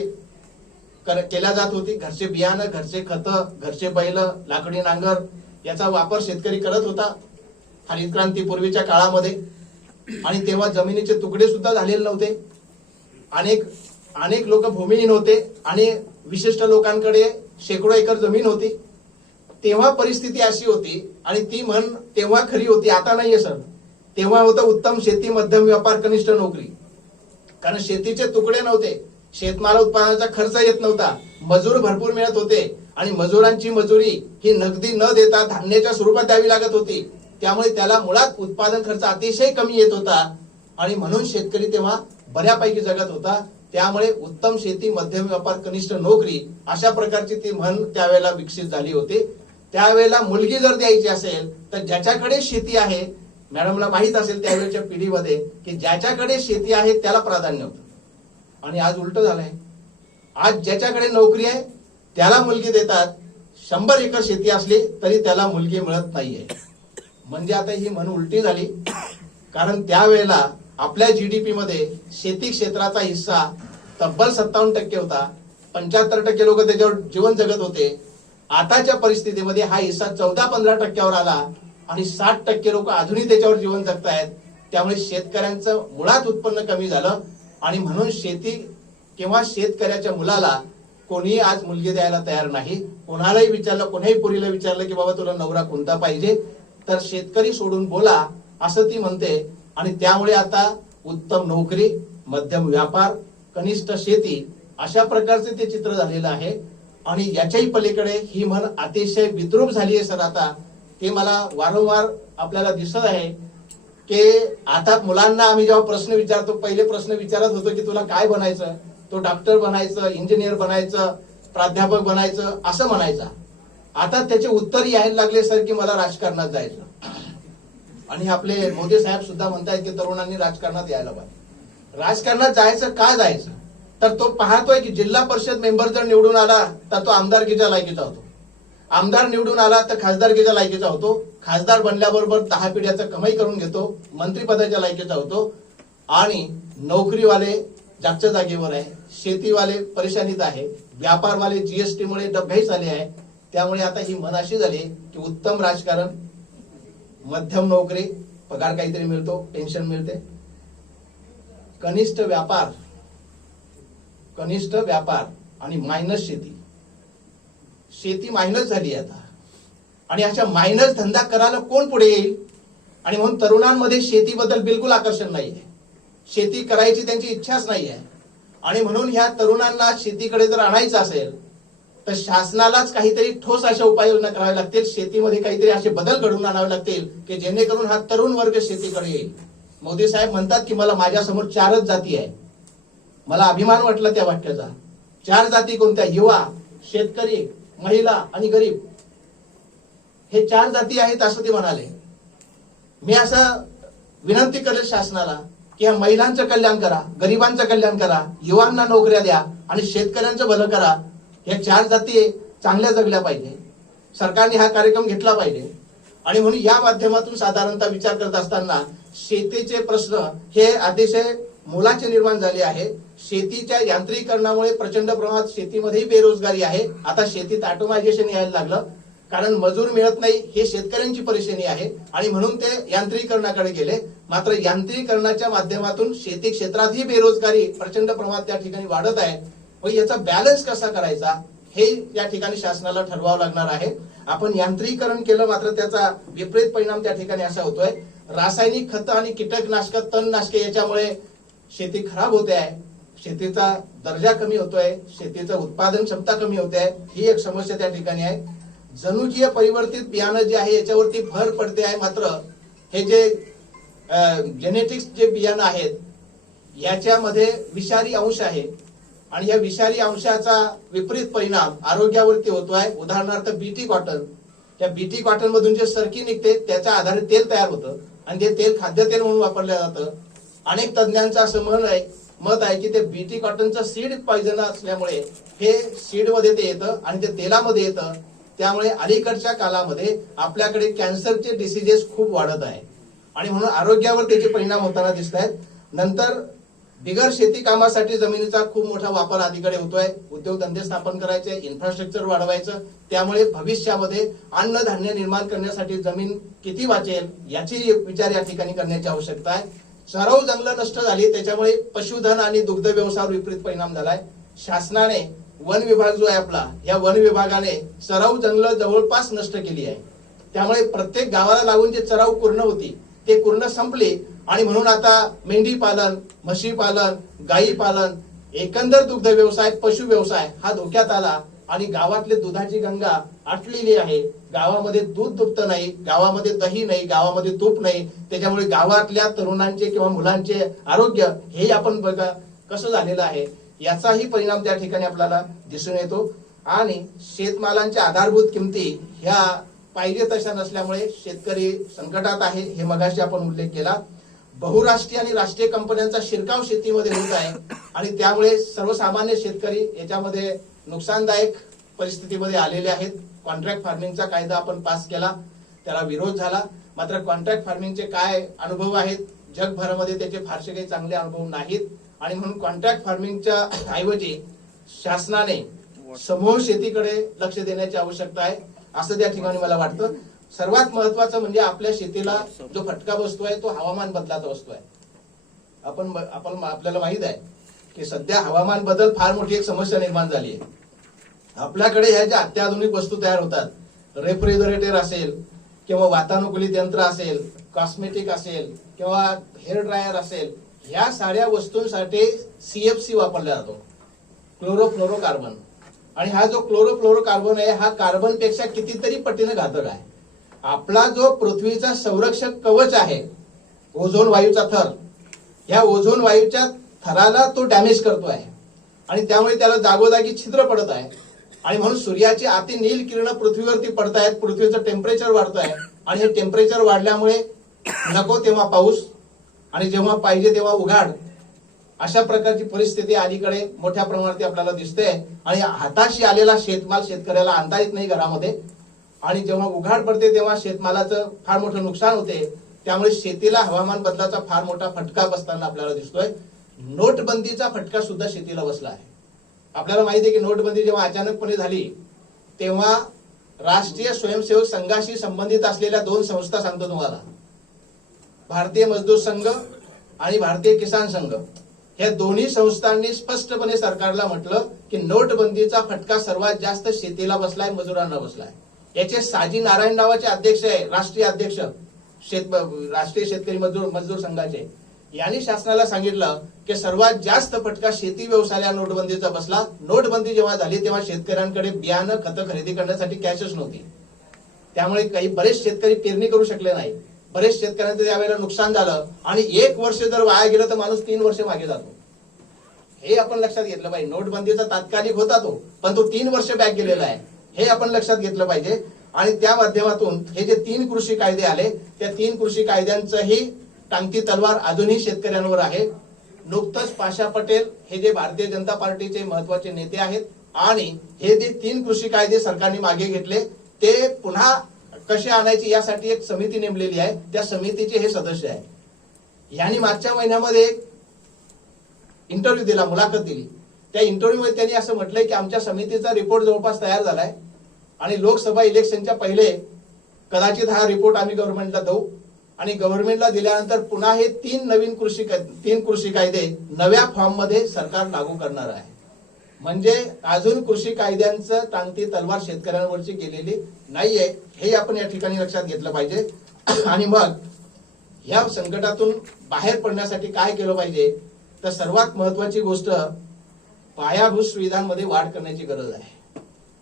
केल्या जात होती. घरचे बियाणं, घरचे खतं, घरचे बैल, लाकडी नांगर याचा वापर शेतकरी करत होता हरित क्रांतीपूर्वीच्या काळामध्ये. आणि तेव्हा जमिनीचे तुकडे सुद्धा झालेले नव्हते. अनेक लोक भूमिहीन होते आणि विशिष्ट लोकांकडे शेकडो एकर जमीन होती. तेव्हा परिस्थिती अशी होती आणि ती म्हण तेव्हा खरी होती, आता नाहीये सर. तेव्हा होतं उत्तम शेती, मध्यम व्यापार, कनिष्ठ नोकरी. कारण शेतीचे तुकडे नव्हते, शेतमाल उत्पादनाचा खर्च येत नव्हता, मजूर भरपूर मिळत होते आणि मजुरांची मजुरी ही नगदी न देता धान्याच्या स्वरूपात द्यावी लागत होती. त्यामुळे त्याला मुळात उत्पादन खर्च अतिशय कमी येत होता आणि म्हणून शेतकरी तेव्हा बऱ्यापैकी जगत होता. त्यामुळे उत्तम शेती, मध्यम व्यापार, कनिष्ठ नोकरी अशा प्रकारची ती म्हण त्यावेळेला विकसित झाली होती. त्यावेळेला मुलगी जर द्यायची असेल तर ज्याच्याकडे शेती आहे, मॅडमला माहित असेल त्यावेळेच्या पिढीमध्ये की ज्याच्याकडे शेती आहे त्याला प्राधान्य होतं. आणि आज उलट झालंय. आज ज्याच्याकडे नोकरी आहे त्याला मुलगी देतात. 100 एकर शेती असली तरी त्याला मुलगी मिळत नाहीये. म्हणजे आता ही म्हण उलटी झाली. कारण त्यावेळेला आपल्या जीडीपी मध्ये शेती क्षेत्राचा हिस्सा तब्बल 57% होता. 75% लोक त्याच्यावर जीवन जगत होते. आताच्या परिस्थितीमध्ये हा हिस्सा 14-15% आला आणि 60% लोक अजूनही त्याच्यावर जीवन जगतायत. त्यामुळे शेतकऱ्यांचं मुळात उत्पन्न कमी झालं आणि म्हणून शेती किंवा शेतकऱ्याच्या मुलाला कोणी आज मुलगी द्यायला तयार नाही. कोणालाही विचारलं, कोणाही पोरीला विचारलं की बाबा तुला नवरा कोणता पाहिजे, तर शेतकरी सोडून बोला असं ती म्हणते. आणि त्यामुळे आता उत्तम नोकरी, मध्यम व्यापार, कनिष्ठ शेती अशा प्रकारचे ते चित्र झालेलं आहे. आणि याच्याही पलीकडे ही म्हण अतिशय विद्रूप झाली आहे सर. आता ते मला वारंवार आपल्याला दिसत आहे की आता मुलांना आम्ही जेव्हा प्रश्न विचारतो, पहिले प्रश्न विचारत होतो की तुला काय बनायचं, तो डॉक्टर बनायचं, इंजिनियर बनायचं, प्राध्यापक बनायचं असं म्हणायचा. आता त्याचे उत्तर यायला लागले सर की मला राजकारणात जायचं. आणि आपले मोदी साहेब सुद्धा म्हणतायत की तरुणांनी राजकारणात यायला पाहिजे. राजकारणात जायचं का जायचं, तर तो पाहतोय की जिल्हा परिषद मेंबर जर निवडून आला तर तो आमदारकीच्या लायकीचा होतो. आमदार निवडून आला तर खासदारकीच्या लायकीचा होतो. खासदार बनल्याबरोबर 10 पिढ्याचं कमाई करून घेतो, मंत्रिपदाच्या लायकीचा होतो. आणि नोकरीवाले जागच्या जागेवर आहे, शेतीवाले परेशानीत आहे, व्यापारवाले जीएसटी मुळे डबघाईस आले आहे. त्यामुळे आता ही म्हण अशी झाली की उत्तम राजकारण, मध्यम नोकरी, पगार काहीतरी मिळतो, पेन्शन मिळते, कनिष्ठ व्यापार आणि मायनस शेती. शेती मायनस झाली आता. आणि अशा मायनस धंदा करायला कोण पुढे येईल. आणि म्हणून तरुणांमध्ये शेतीबद्दल बिलकुल आकर्षण नाहीये. शेती करायची त्यांची इच्छाच नाहीये. आणि म्हणून ह्या तरुणांना शेतीकडे जर आणायचं असेल तर शासनालाच काहीतरी ठोस अशा उपाययोजना कराव्या लागतील. शेतीमध्ये काहीतरी असे बदल घडवून आणावे लागतील की जेणेकरून हा तरुण वर्ग शेतीकडे येईल. मोदी साहेब म्हणतात की मला माझ्यासमोर 4च जाती आहे. मला अभिमान वाटला त्या वाक्याचा. 4 जाती कोणत्या? युवा, शेतकरी, महिला आणि गरीब. हे 4 जाती आहेत असं ते म्हणाले. मी असं विनंती करेल शासनाला की या महिलांचं कल्याण करा, गरिबांचं कल्याण करा, युवांना नोकऱ्या द्या आणि शेतकऱ्यांचं भलं करा. या 4 जाती चांगल्या जगल्या पाहिजे. सरकारने हा कार्यक्रम घेतला पाहिजे. आणि म्हणून या माध्यमातून साधारणतः विचार करत असताना शेतीचे प्रश्न हे अतिशय मोलाचे निर्माण झाले आहे. शेतीच्या यांत्रिकीकरणामुळे प्रचंड प्रमाणात शेतीमध्येही बेरोजगारी आहे. आता शेतीत ऑटोमायझेशन यायला लागलं कारण मजूर मिळत नाही, हे शेतकऱ्यांची परेशानी आहे. आणि म्हणून ते यांत्रिकीकरणाकडे गेले. मात्र यांत्रिकीकरणाच्या माध्यमातून शेती क्षेत्रातही बेरोजगारी प्रचंड प्रमाणात त्या ठिकाणी वाढत आहे. मग याचा बॅलन्स कसा करायचा हे या ठिकाणी शासनाला ठरवावं लागणार आहे. आपण यांत्रिकीकरण केलं मात्र त्याचा विपरीत परिणाम त्या ठिकाणी असा होतोय. रासायनिक खतं आणि कीटकनाशक, तणनाशके याच्यामुळे शेती खराब होते आहे. शेतीचा दर्जा कमी होतोय, शेतीचं उत्पादन क्षमता कमी होते आहे. ही एक समस्या त्या ठिकाणी आहे. जनुकीय परिवर्तित बियाणं जे आहे याच्यावरती भर पडते आहे. मात्र हे जे जेनेटिक्स जे बियाणं आहेत याच्यामध्ये विषारी अंश आहे आणि या विषारी अंशाचा विपरीत परिणाम आरोग्यावरती होतोय. उदाहरणार्थ बीटी कॉटन. त्या बीटी कॉटन मधून जे सरकी निघते त्याच्या आधारे तेल तयार होतं आणि ते तेल खाद्यतेल म्हणून वापरलं जातं. अनेक तज्ञांचं असं मत आहे की ते बीटी कॉटनचं सीड पॉइझन असल्यामुळे हे सीड मध्ये ते येतं आणि ते तेलामध्ये येतं. त्यामुळे अलीकडच्या काळामध्ये आपल्याकडे कॅन्सरचे डिसीजेस खूप वाढत आहे आणि म्हणून आरोग्यावर त्याचे परिणाम होताना दिसत आहेत. नंतर बिगर शेती कामासाठी जमिनीचा खूप मोठा वापर अलीकडे होतोय. उद्योगधंदे स्थापन करायचे, इन्फ्रास्ट्रक्चर वाढवायचं. त्यामुळे भविष्यामध्ये अन्नधान्य निर्माण करण्यासाठी जमीन किती वाचेल याची विचार या ठिकाणी करण्याची आवश्यकता आहे. चराऊ जंगलं नष्ट झाली, त्याच्यामुळे पशुधन आणि दुग्ध व्यवसायावर विपरीत परिणाम झालाय. शासनाने वन विभाग जो आहे आपला, या वन विभागाने चराऊ जंगलं जवळपास नष्ट केली आहे. त्यामुळे प्रत्येक गावाला लागून जे चराऊ कुरणं होती ते कुरणं संपली आणि म्हणून आता मेंढी पालन, म्हशी पालन, गायी पालन, एकंदर दुग्ध व्यवसाय, पशु व्यवसाय हा धोक्यात आला. आणि गावातले दुधाची गंगा आटलेली आहे. गावामध्ये दूध दुभतं नाही, गावामध्ये दही नाही, गावामध्ये तूप नाही. त्याच्यामुळे गावातल्या तरुणांचे किंवा मुलांचे आरोग्य हे आपण बघा कसं झालेलं आहे, याचाही परिणाम त्या ठिकाणी आपल्याला दिसून येतो. आणि शेतमालांच्या आधारभूत किमती ह्या पाहिजे तशा नसल्यामुळे शेतकरी संकटात आहे, हे मगाशी आपण उल्लेख केला. बहुराष्ट्रीय आणि राष्ट्रीय कंपन्यांचा शिरकाव शेतीमध्ये होत आहे आणि त्यामुळे सर्वसामान्य शेतकरी याच्यामध्ये नुकसानदायक परिस्थितीमध्ये आलेले आहेत. कॉन्ट्रॅक्ट फार्मिंगचा कायदा आपण पास केला, त्याला विरोध झाला. मात्र कॉन्ट्रॅक्ट फार्मिंगचे काय अनुभव आहेत, जगभरामध्ये त्याचे फारसे काही चांगले अनुभव नाहीत. आणि म्हणून कॉन्ट्रॅक्ट फार्मिंगच्या ऐवजी शासनाने समूह शेतीकडे लक्ष देण्याची आवश्यकता आहे, असं त्या ठिकाणी मला वाटतं. सर्वात महत्वाचं म्हणजे आपल्या शेतीला जो फटका बसतोय तो हवामान बदलाचा बसतोय. आपल्याला माहित आहे की सध्या हवामान बदल फार मोठी एक समस्या निर्माण झाली आहे. आपल्याकडे ह्या ज्या अत्याधुनिक वस्तू तयार होतात, रेफ्रिजरेटर असेल किंवा वातानुकूलित यंत्र असेल, कॉस्मेटिक असेल किंवा हेअर ड्रायर असेल, ह्या साऱ्या वस्तूंसाठी CFC वापरला जातो, क्लोरोफ्लोरोकार्बन. आणि हा जो क्लोरोफ्लोरोकार्बन आहे हा कार्बन पेक्षा कितीतरी पटीने घातक आहे. आपला जो पृथ्वीचा संरक्षक कवच आहे, ओझोन वायूचा थर, या ओझोन वायूच्या थराला तो डॅमेज करतो आहे आणि त्यामुळे त्याला जागोजागी छिद्र पडत आहे. आणि म्हणून सूर्याची अति नील किरण पृथ्वीवरती पडत आहेत, पृथ्वीचं टेम्परेचर वाढत आहे आणि हे टेम्परेचर वाढल्यामुळे नको तेव्हा पाऊस आणि जेव्हा पाहिजे तेव्हा उघाड, अशा प्रकारची परिस्थिती अलीकडे मोठ्या प्रमाणात आपल्याला दिसते. आणि हाताशी आलेला शेतमाल शेतकऱ्याला आणता येत नाही घरामध्ये, आणि जेव्हा उघाड पडते तेव्हा शेतमालाचं फार मोठं नुकसान होते. त्यामुळे शेतीला हवामान बदलाचा फार मोठा फटका बसताना आपल्याला दिसतोय. नोटबंदीचा फटका सुद्धा शेतीला बसला आहे. आपल्याला माहिती आहे की नोटबंदी जेव्हा अचानकपणे झाली तेव्हा राष्ट्रीय स्वयंसेवक संघाशी संबंधित असलेल्या 2 संस्था सांगतो तुम्हाला, भारतीय मजदूर संघ आणि भारतीय किसान संघ, या दोन्ही संस्थांनी स्पष्टपणे सरकारला म्हटलं की नोटबंदीचा फटका सर्वात जास्त शेतीला बसलाय, मजुरांना बसलाय. याचे साजी नारायण नावाचे अध्यक्ष आहे, राष्ट्रीय अध्यक्ष राष्ट्रीय शेतकरी मजदूर संघाचे, यांनी शासनाला सांगितलं की सर्वात जास्त फटका शेती व्यवसायाला नोटबंदीचा बसला. नोटबंदी जेव्हा झाली तेव्हा शेतकऱ्यांकडे बियाणं खतं खरेदी करण्यासाठी कॅशच नव्हती. त्यामुळे बरेच शेतकरी पेरणी करू शकले नाही, बरेच शेतकऱ्यांचं त्यावेळेला नुकसान झालं. आणि 1 वर्ष जर वाया गेलं तर माणूस 3 वर्ष मागे जातो, हे आपण लक्षात घेतलं पाहिजे. नोटबंदीचा तात्कालिक होता तो, पण तो 3 वर्ष बॅक गेलेला आहे, हे आपण लक्षात घेतलं पाहिजे. आणि त्या माध्यमातून हे जे 3 कृषी कायदे आले, त्या 3 कृषी कायद्यांचंही टांगती तलवार अजूनही शेतकऱ्यांवर आहे. नुकतंच पाशा पटेल हे जे भारतीय जनता पार्टीचे महत्वाचे नेते आहेत, आणि हे जे 3 कृषी कायदे सरकारने मागे घेतले ते पुन्हा कसे आणायचे यासाठी एक समिती नेमलेली आहे, त्या समितीचे हे सदस्य आहे. यांनी मागच्या महिन्यामध्ये एक इंटरव्ह्यू दिला, मुलाखत दिली. त्या इंटरव्ह्यू मध्ये त्यांनी असं म्हटलंय की आमच्या समितीचा रिपोर्ट जवळपास तयार झालाय आणि लोकसभा इलेक्शनच्या पहिले कदाचित हा रिपोर्ट आम्ही गव्हर्नमेंटला देऊ आणि गव्हर्नमेंटला दिल्यानंतर पुन्हा हे 3 कृषी कायदे नव्या फॉर्म मध्ये सरकार लागू करणार आहे. म्हणजे अजून कृषी कायद्यांचं टांगती तलवार शेतकऱ्यांवरची गेलेली नाहीये, हे आपण या ठिकाणी लक्षात घेतलं पाहिजे. आणि मग या संकटातून बाहेर पडण्यासाठी काय केलं पाहिजे, तर सर्वात महत्वाची गोष्ट पायाभूत सुविधांमध्ये वाढ करण्याची गरज आहे.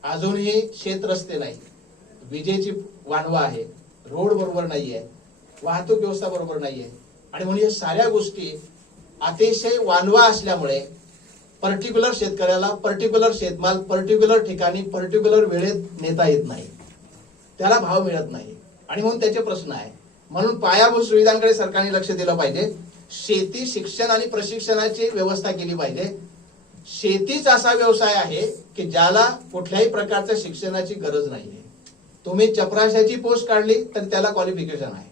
अजूनही शेत रस्ते नाही, विजेची वानवा आहे, रोड बरोबर नाहीये, वाहतूक व्यवस्था बरोबर नाहीये. आणि म्हणून या साऱ्या गोष्टी अतिशय वानवा असल्यामुळे पर्टिक्युलर शेतकऱ्याला पर्टिक्युलर शेतमाल पर्टिक्युलर ठिकाणी पर्टिक्युलर वेळेत नेता येत नाही, त्याला भाव मिळत नाही, आणि म्हणून त्याचे प्रश्न आहे. म्हणून पायाभूत सुविधांकडे सरकारने लक्ष दिलं पाहिजे. शेती शिक्षण आणि प्रशिक्षणाची व्यवस्था केली पाहिजे. शेतीच असा व्यवसाय आहे की ज्याला कुठल्याही प्रकारच्या शिक्षणाची गरज नाहीये. तुम्ही चपराशाची पोस्ट काढली तर त्याला क्वालिफिकेशन आहे,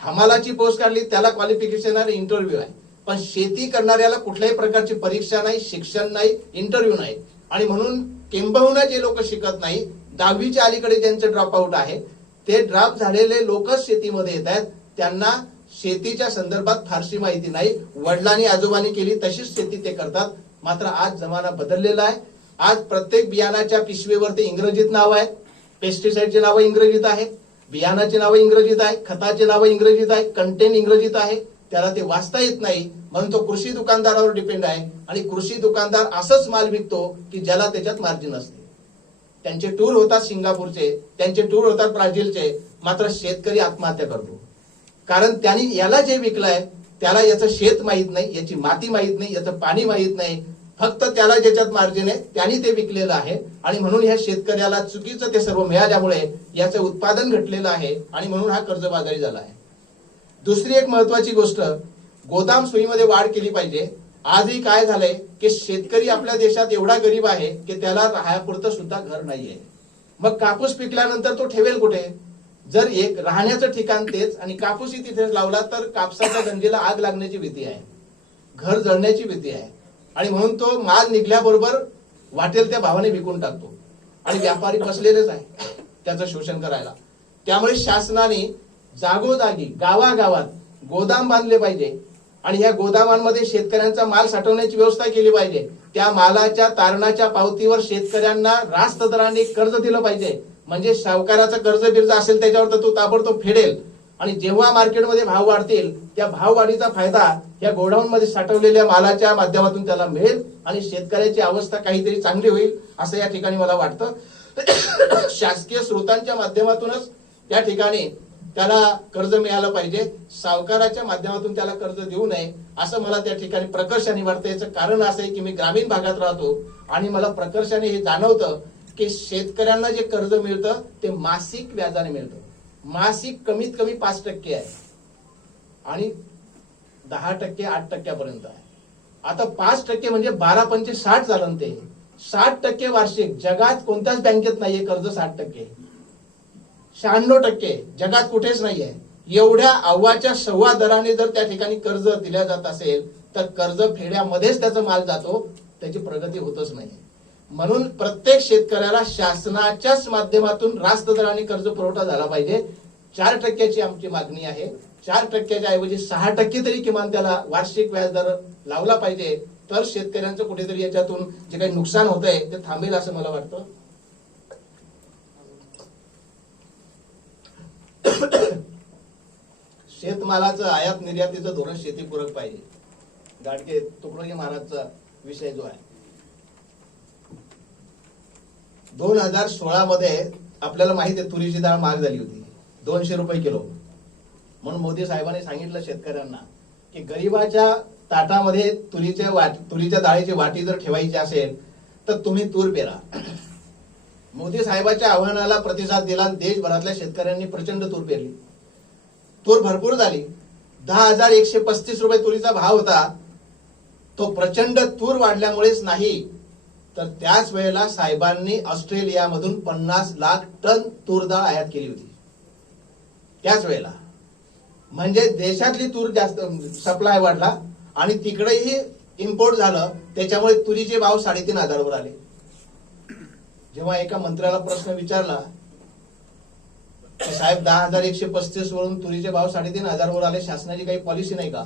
हमालाची पोस्ट काढली त्याला क्वालिफिकेशन आणि इंटरव्ह्यू आहे. पण शेती करणाऱ्याला कुठल्याही प्रकारची परीक्षा नाही, शिक्षण नाही, इंटरव्ह्यू नाही. आणि म्हणून किंबहुना जे लोक शिकत नाही, 10वीच्या अलीकडे ज्यांचे ड्रॉप आउट आहे, ते ड्रॉप झालेले लोकच शेतीमध्ये येत आहेत. त्यांना शेतीच्या संदर्भात फारशी माहिती नाही. वडिलांनी आजोबांनी केली तशीच शेती ते करतात. मात्र आज जमाना बदललेला आहे. आज प्रत्येक बियाणाच्या पिशवीवरती इंग्रजीत नाव आहे, पेस्टिसाइडची नावं इंग्रजीत आहे, बियाणाची नावं इंग्रजीत आहे, खताची नावं इंग्रजीत आहे, कंटेन इंग्रजीत आहे. त्याला ते वाचता येत नाही, म्हणून तो कृषी दुकानदारावर डिपेंड आहे. आणि कृषी दुकानदार असंच माल विकतो की ज्याला त्याच्यात मार्जिन असते. त्यांचे टूर होतात सिंगापूरचे, त्यांचे टूर होतात ब्राझीलचे, मात्र शेतकरी आत्महत्या करतो. कारण त्यांनी याला जे विकलंय त्याला याचं शेत माहित नाही, याची माती माहित नाही, याचं पाणी माहित नाही, फक्त त्याला ज्याच्यात मार्जिन आहे त्यांनी ते विकलेलं आहे. आणि म्हणून ह्या शेतकऱ्याला चुकीचं ते सर्व मिळाल्यामुळे याचं उत्पादन घटलेलं आहे आणि म्हणून हा कर्जबाजारी झाला आहे. दुसरी एक महत्वाची गोष्ट, गोदाम सोयीमध्ये वाढ केली पाहिजे. आजही काय झालंय की शेतकरी आपल्या देशात एवढा गरीब आहे की त्याला राहायपुरतं सुद्धा घर नाहीये. मग कापूस पिकल्यानंतर तो ठेवेल कुठे? जर एक राहण्याचं ठिकाण तेच आणि कापूसही तिथेच लावला तर कापसाच्या गंजीला आग लागण्याची भीती आहे, घर जळण्याची भीती आहे. आणि म्हणून तो माल निघल्याबरोबर वाटेल त्या भावाने विकून टाकतो आणि व्यापारी बसलेलेच आहे त्याचं शोषण करायला. त्यामुळे शासनाने जागोजागी गावागावात गोदाम बांधले पाहिजे आणि या गोदामांमध्ये शेतकऱ्यांचा माल साठवण्याची व्यवस्था केली पाहिजे. त्या मालाच्या तारणाच्या पावतीवर शेतकऱ्यांना रास्त दराने कर्ज दिलं पाहिजे. म्हणजे सावकाराचं कर्ज बिर्ज असेल त्याच्यावर तर तो ताबडतोब फेडेल आणि जेव्हा मार्केटमध्ये भाव वाढतील त्या भाव वाढीचा फायदा या गोडाऊन मध्ये साठवलेल्या मालाच्या माध्यमातून त्याला मिळेल आणि शेतकऱ्याची अवस्था काहीतरी चांगली होईल असं या ठिकाणी मला वाटतं. शासकीय स्रोतांच्या माध्यमातूनच त्या ठिकाणी त्याला कर्ज मिळालं पाहिजे, सावकाराच्या माध्यमातून त्याला कर्ज देऊ नये असं मला त्या ठिकाणी प्रकर्षाने वाटतं. याचं कारण असं आहे की मी ग्रामीण भागात राहतो आणि मला प्रकर्षाने हे जाणवतं की शेतकऱ्यांना जे कर्ज मिळतं ते मासिक व्याजाने मिळतं. मासिक कमीत कमी 5% आहे आणि 10% 8% आहे. आता 5% म्हणजे 12 पंचे 60 झालं ते. 60% वार्षिक जगात कोणत्याच बँकेत नाहीये कर्ज 60%. 96% जगात कुठेच नाहीये. एवढ्या अव्वाच्या सव्वा दराने जर त्या ठिकाणी कर्ज दिल्या जात असेल तर कर्ज फेड्यामध्येच त्याचा माल जातो, त्याची प्रगती होतच नाही. म्हणून प्रत्येक शेतकऱ्याला शासनाच्याच माध्यमातून रास्त दराने कर्ज पुरवठा झाला पाहिजे. 4% आमची मागणी आहे. 4%च्या ऐवजी 6% तरी किमान त्याला वार्षिक व्याजदर लावला पाहिजे. तर शेतकऱ्यांचं कुठेतरी याच्यातून जे काही नुकसान होत आहे ते थांबेल असं मला वाटतं. शेतमालाचं आयात निर्यातीचं धोरण शेतीपूरक पाहिजे. गाडगे तुकडोजी महाराजचा विषय जो आहे 2016 मध्ये आपल्याला माहिती आहे तुरीची डाळ महाग झाली होती, 200 रुपये किलो. म्हणून मोदी साहेबांनी सांगितलं शेतकऱ्यांना की गरीबाच्या ताटामध्ये तुरीच्या डाळीची वाटी जर ठेवायची असेल तर तुम्ही तूर पेरा. मोदी साहेबांच्या आव्हानाला प्रतिसाद दिला, देशभरातल्या शेतकऱ्यांनी प्रचंड तूर पेरली. तूर भरपूर झाली. 10,135 रुपये तुरीचा भाव होता. तो प्रचंड तूर वाढल्यामुळेच नाही तर त्याच वेळेला साहेबांनी ऑस्ट्रेलियामधून 50 लाख टन तूर डाळ आयात केली होती त्याच वेळेला. म्हणजे देशातली तूर जास्त सप्लाय वाढला आणि तिकडेही इम्पोर्ट झालं. त्याच्यामुळे तुरीचे भाव 3,500 वर आले. जेव्हा एका मंत्र्याला प्रश्न विचारला की साहेब 10,135 वरून तुरीचे भाव 3,500 वर आले, शासनाची काही पॉलिसी नाही का?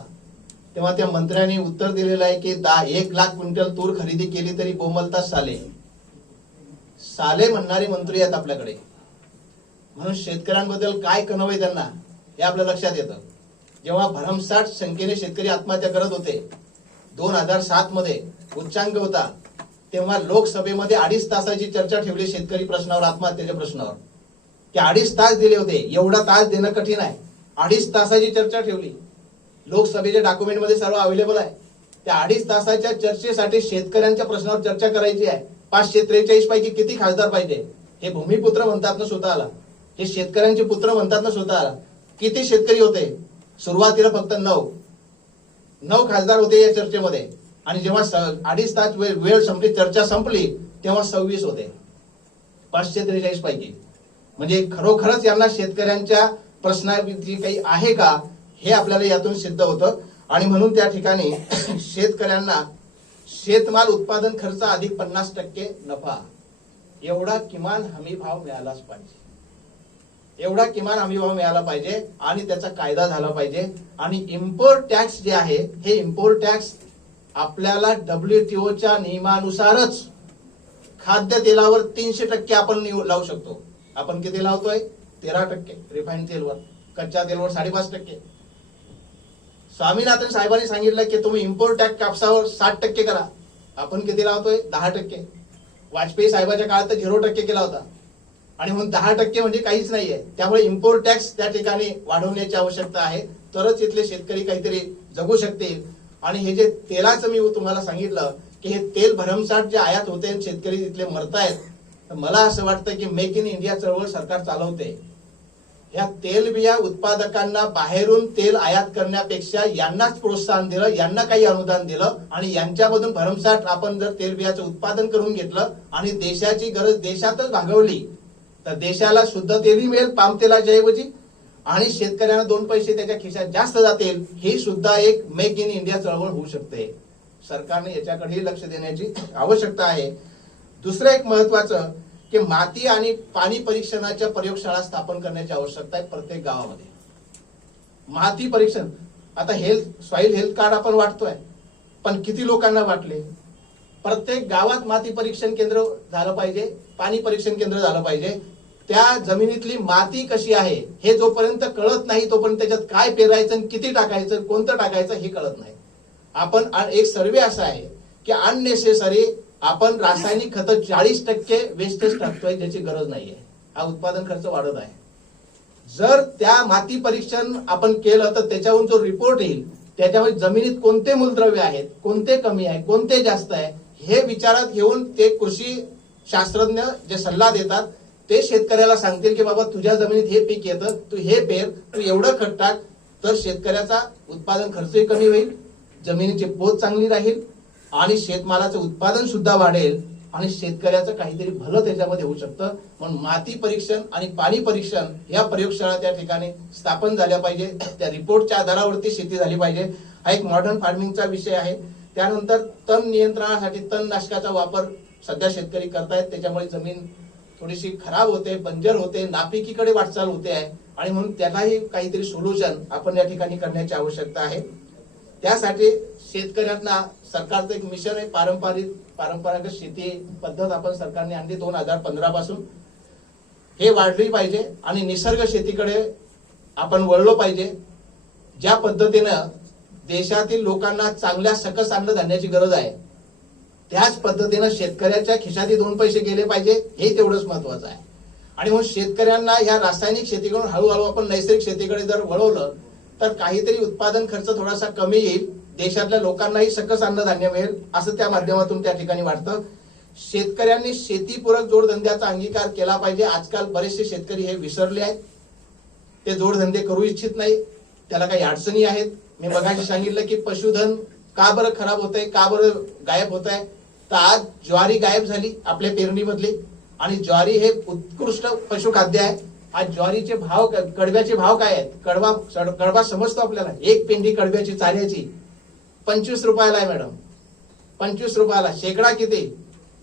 तेव्हा त्या मंत्र्यांनी उत्तर दिलेलं आहे की 1 लाख क्विंटल तूर खरेदी केली तरी बोंबलतात साले. साले म्हणणारे मंत्री आहेत आपल्याकडे. म्हणून शेतकऱ्यांबद्दल काय कणव आहे त्यांना हे आपल्या लक्षात येतं. जेव्हा भरमसाठ संख्येने शेतकरी आत्महत्या करत होते 2007 मध्ये उच्चांक होता, तेव्हा लोकसभेमध्ये 2.5 तासाची चर्चा ठेवली शेतकरी प्रश्नावर, आत्महत्येच्या प्रश्नावर. ते 2.5 तास दिले होते. एवढा तास देणं कठीण आहे. 2.5 तासाची चर्चा ठेवली. लोकसभेच्या डॉक्युमेंटमध्ये सर्व अवेलेबल आहे. त्या 2.5 तासाच्या चर्चेसाठी शेतकऱ्यांच्या प्रश्नावर चर्चा करायची आहे. 543 पैकी किती खासदार पाहिजे? हे भूमिपुत्र म्हणतात ना स्वतःला, हे शेतकऱ्यांचे पुत्र म्हणतात ना स्वतःला. किती शेतकरी होते? सुरुवातीला फक्त 9 खासदार होते या चर्चेमध्ये आणि जेव्हा 2.5 तास वेळ संपली, चर्चा संपली, तेव्हा 26 होते 543 पैकी. म्हणजे खरोखरच यांना शेतकऱ्यांच्या प्रश्नाविषयी काही आहे का हे आपल्याला यातून सिद्ध होतं. आणि म्हणून त्या ठिकाणी शेतकऱ्यांना शेतमाल उत्पादन खर्च अधिक 50% नफा एवढा किमान हमी भाव मिळालाच पाहिजे. एवढा किमान हमी भाव मिळाला पाहिजे आणि त्याचा कायदा झाला पाहिजे. आणि इम्पोर्ट टॅक्स जे आहे हे इम्पोर्ट टॅक्स आपल्याला WTOच्या नियमानुसारच खाद्य तेलावर 300% आपण लावू शकतो. आपण किती लावतोय? 13% रिफाईंड तेलवर. कच्च्या तेलवर 5.5%. स्वामीनाथन साहेबांनी सांगितलं की तुम्ही इम्पोर्ट टॅक्स कापसावर 60% करा. आपण किती लावतोय? 10%. वाजपेयी साहेबाच्या काळात तर 0% केला होता आणि म्हणून 10% म्हणजे काहीच नाहीये. त्यामुळे इम्पोर्ट टॅक्स त्या ठिकाणी वाढवण्याची आवश्यकता आहे, तरच इथले शेतकरी काहीतरी जगू शकतील. आणि हे जे तेलाचं मी तुम्हाला सांगितलं की हे तेल भरमसाठ जे आयात होते शेतकरी तिथले मरतायत, तर मला असं वाटतं की मेक इन इंडिया चळवळ सरकार चालवते. या तेलबिया उत्पादकांना बाहेरून तेल आयात करण्यापेक्षा यांनाच प्रोत्साहन दिलं, यांना काही अनुदान दिलं आणि यांच्यामधून भरमसाठ आपण जर तेलबियाचं उत्पादन करून घेतलं आणि देशाची गरज देशातच भागवली तर देशाला शुद्ध तेलही मिळेल पाम तेलाच्या ऐवजी आणि शेतकऱ्यांना 2 पैसे त्याच्या खिशात जास्त जातील. ही सुद्धा एक मेक इन इंडिया चळवळ होऊ शकते. सरकारने याच्याकडेही लक्ष देण्याची आवश्यकता आहे. दुसरं एक महत्वाचं की माती आणि पाणी परीक्षणाच्या प्रयोगशाळा स्थापन करण्याची आवश्यकता आहे प्रत्येक गावामध्ये. माती परीक्षण, आता सॉइल हेल्थ कार्ड आपण वाटतोय, पण किती लोकांना वाटले? प्रत्येक गावात माती परीक्षण केंद्र झालं पाहिजे, पाणी परीक्षण केंद्र झालं पाहिजे. त्या जमिनीतली माती कशी आहे हे जोपर्यंत कळत नाही तोपर्यंत त्याच्यात काय पेरायचं, किती टाकायचं, कोणतं टाकायचं हे कळत नाही. आपण एक सर्वे असा आहे की अननेसेसरी आपण रासायनिक खत 40% वेस्टेज टाकतोय ज्याची गरज नाहीये. हा उत्पादन खर्च वाढत आहे. जर त्या माती परीक्षण आपण केलं तर त्याच्यावरून जो रिपोर्ट येईल त्याच्यामध्ये जमिनीत कोणते मूलद्रव्य आहेत, कोणते कमी आहे, कोणते जास्त आहे हे विचारात घेऊन ते कृषी शास्त्रज्ञ जे सल्ला देतात ते शेतकऱ्याला सांगतील की बाबा तुझ्या जमिनीत हे पीक येतं, तू हे पेर, तू एवढं खत टाक, तर शेतकऱ्याचा उत्पादन खर्चही कमी होईल, जमिनीची पोत चांगली राहील आणि शेतमालाचं उत्पादन सुद्धा वाढेल आणि शेतकऱ्याचं काहीतरी भलं त्याच्यामध्ये होऊ शकतं. म्हणून माती परीक्षण आणि पाणी परीक्षण या प्रयोगशाळा त्या ठिकाणी स्थापन झाल्या पाहिजे. त्या रिपोर्टच्या आधारावरती शेती झाली पाहिजे. हा एक मॉडर्न फार्मिंगचा विषय आहे. त्यानंतर तण नियंत्रणासाठी तणनाशकाचा वापर सध्या शेतकरी करतायत, त्याच्यामुळे जमीन थोडीशी खराब होते, बंजर होते, नापिकीकडे वाटचाल होते आहे आणि म्हणून त्यालाही काहीतरी सोल्युशन आपण या ठिकाणी करण्याची आवश्यकता आहे. त्यासाठी शेतकऱ्यांना सरकारचं एक मिशन आहे, पारंपरागत शेती पद्धत आपण सरकारने आणली 2015 पासून. हे वाढली पाहिजे आणि निसर्ग शेतीकडे आपण वळलो पाहिजे. ज्या पद्धतीनं देशातील लोकांना चांगल्या सकस अन्नधान्याची गरज आहे त्याच पद्धतीनं शेतकऱ्याच्या खिशातही 2 पैसे गेले पाहिजे, हे तेवढंच महत्वाचं आहे. आणि म्हणून शेतकऱ्यांना या रासायनिक शेतीकडून हळूहळू आपण नैसर्गिक शेतीकडे जर वळवलं तर काहीतरी उत्पादन खर्च थोडासा कमी येईल, देशातल्या लोकांनाही सकस अन्नधान्य मिळेल असं त्या माध्यमातून त्या ठिकाणी वाटतं. शेतकऱ्यांनी शेतीपूरक जोडधंद्याचा अंगीकार केला पाहिजे. आजकाल बरेचसे शेतकरी हे विसरले आहेत, ते जोडधंदे करू इच्छित नाही, त्याला काही अडचणी आहेत. मी मगाशी सांगितलं की पशुधन का बरं खराब होत आहे, का बरं गायब होत आहे, तर आज ज्वारी गायब झाली आपल्या पेरणीमधली आणि ज्वारी हे उत्कृष्ट पशुखाद्य आहे. आज ज्वारीचे भाव, कडब्याचे भाव काय आहेत? कडबा समजतो आपल्याला. एक पेंडी कडब्याची चाऱ्याची 25 रुपयाला आहे मॅडम, 25 रुपयाला. शेकडा किती?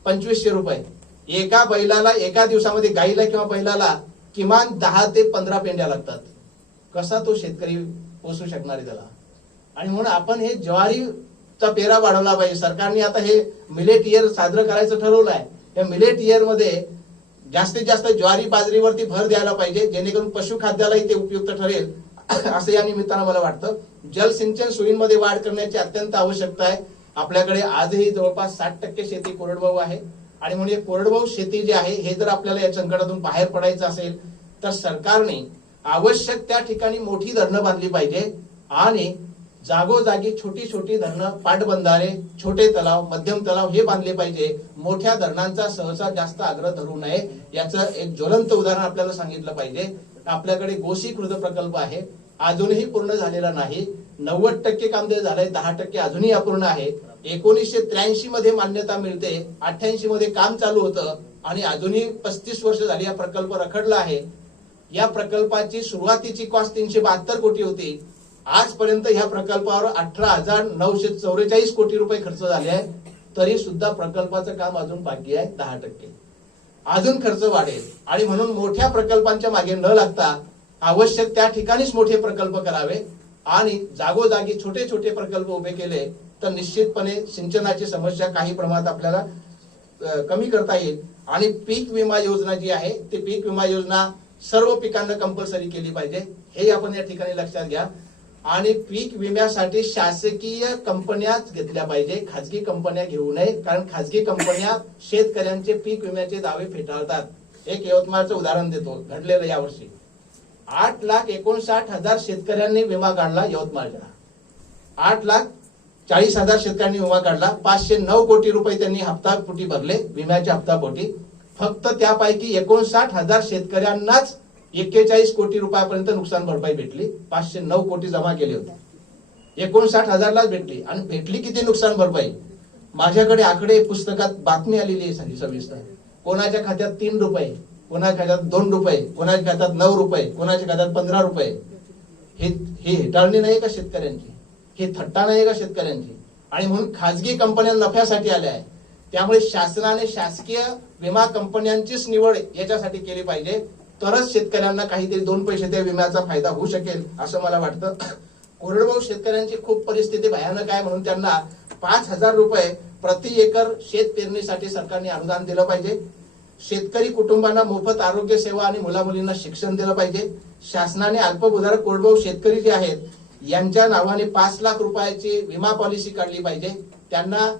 2500 रुपये. एका बैलाला एका दिवसामध्ये, गाईला किंवा बैलाला किमान 10 ते 15 पेंड्या लागतात. कसा तो शेतकरी पोसू शकणार आहे त्याला? आणि म्हणून आपण हे ज्वारीचा पेरा वाढवला पाहिजे. सरकारने आता हे मिलेट इयर साजरं करायचं ठरवलं आहे. या मिलेट इयर मध्ये जास्तीत जास्त ज्वारी बाजरीवरती भर द्यायला पाहिजे, जेणेकरून पशुखाद्यालाही ते उपयुक्त ठरेल असं या निमित्तानं मला वाटतं. जलसिंचन सोयींमध्ये वाढ करण्याची अत्यंत आवश्यकता आहे. आपल्याकडे आजही जवळपास 60% शेती कोरडवाहू आहे आणि म्हणून कोरडवाहू शेती जी आहे हे जर आपल्याला या संकटातून बाहेर पडायचं असेल तर सरकारने आवश्यक त्या ठिकाणी मोठी धरणं बांधली पाहिजे आणि जागोजागी छोटी छोटी धरणं, पाटबंधारे, छोटे तलाव, मध्यम तलाव हे बांधले पाहिजे. मोठ्या धरणांचा सहसा जास्त आग्रह धरू नये याचं एक ज्वलंत उदाहरण आपल्याला सांगितलं पाहिजे. आपल्याकडे गोसीकृत प्रकल्प आहे, अजूनही पूर्ण झालेला नाही. 90% काम झालंय, 10% अजूनही अपूर्ण आहे. 1983 मध्ये मान्यता मिळते, 88 मध्ये काम चालू होतं आणि अजूनही 35 वर्ष झाली हा प्रकल्प रखडला आहे. या प्रकल्पाची सुरुवातीची कॉस्ट 372 कोटी होती. आजपर्यंत ह्या प्रकल्पावर 18,944 कोटी रुपये खर्च झाले आहे. तरी सुद्धा प्रकल्पाचं काम अजून बाकी आहे 10%. अजून खर्च वाढेल आणि म्हणून मोठ्या प्रकल्पांच्या मागे न लागता आवश्यक त्या ठिकाणीच मोठे प्रकल्प करावे आणि जागोजागी छोटे छोटे प्रकल्प उभे केले तर निश्चितपणे सिंचनाची समस्या काही प्रमाणात आपल्याला कमी करता येईल. आणि पीक विमा योजना जी आहे ती पीक विमा योजना सर्व पिकांना कंपल्सरी केली पाहिजे, हे आपण या ठिकाणी लक्षात घ्या. आणि पीक विम्यासाठी शासकीय कंपन्याच घेतल्या पाहिजे, खाजगी कंपन्या घेऊ नये. कारण खाजगी कंपन्या शेतकऱ्यांचे पीक विम्याचे दावे फेटाळतात. एक यवतमाळचं उदाहरण देतो, घडलेलं यावर्षी 8,59,000 शेतकऱ्यांनी विमा काढला यवतमाळच्या. 8,40,000 शेतकऱ्यांनी विमा काढला. 509 कोटी रुपये त्यांनी हप्तापोटी भरले, विम्याच्या हप्तापोटी. फक्त त्यापैकी 59,000 शेतकऱ्यांनाच 41 कोटी रुपयापर्यंत नुकसान भरपाई भेटली. 509 कोटी जमा केले होते, 59,000लाच भेटली. आणि भेटली किती नुकसान भरपाई? माझ्याकडे आकडे पुस्तकात बातमी आलेली आहे सविस्तर. कोणाच्या खात्यात 3 रुपये, कोणाच्या खात्यात 2 रुपये, कोणाच्या खात्यात 9 रुपये, कोणाच्या खात्यात 15 रुपये. हे हेटाळणी नाही का शेतकऱ्यांची? हे थट्टा नाही का शेतकऱ्यांची? आणि म्हणून खाजगी कंपन्या नफ्यासाठी आल्या आहे. त्यामुळे शासनाने शासकीय विमा कंपन्यांचीच निवड याच्यासाठी केली पाहिजे, तरच शेतकऱ्यांना काहीतरी 2 पैसे त्या विम्याचा फायदा होऊ शकेल असं मला वाटतं. कोरडवाहू शेतकऱ्यांची खूप परिस्थिती भयानक आहे, म्हणून त्यांना 5,000 रुपये प्रति एकर शेत पेरणीसाठी सरकारने अनुदान दिलं पाहिजे. शेतकरी कुटुंबांना मोफत आरोग्य सेवा आणि मुलामुलींना शिक्षण दिलं पाहिजे. शासनाने अल्पभूधारक कोरडवाहू शेतकरी जे आहेत यांच्या नावाने 5 लाख रुपयाची विमा पॉलिसी काढली पाहिजे. त्यांना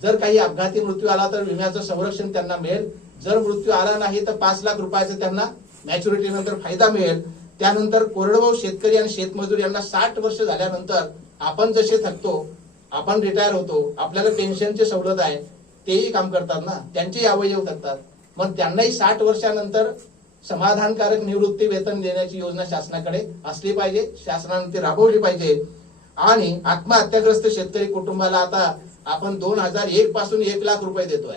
जर काही अपघाती मृत्यू आला तर विम्याचं संरक्षण त्यांना मिळेल. जर मृत्यू आला नाही तर 5 लाख रुपयाचा त्यांना मॅच्युरिटी नंतर फायदा मिळेल. त्यानंतर कोरडवाहू शेतकरी आणि शेतमजूर यांना 60 वर्ष झाल्यानंतर आपण जसे थकतो, आपण रिटायर होतो, आपल्याला पेन्शनची सवलत आहे, तेही काम करतात ना, त्यांचेही अवयव थकतात. मग त्यांनाही 60 वर्षानंतर समाधानकारक निवृत्ती वेतन देण्याची योजना शासनाकडे असली पाहिजे, शासनाने ती राबवली पाहिजे. आणि आत्महत्याग्रस्त शेतकरी कुटुंबाला आता आपण 2001 पासून 1 लाख रुपये देतोय.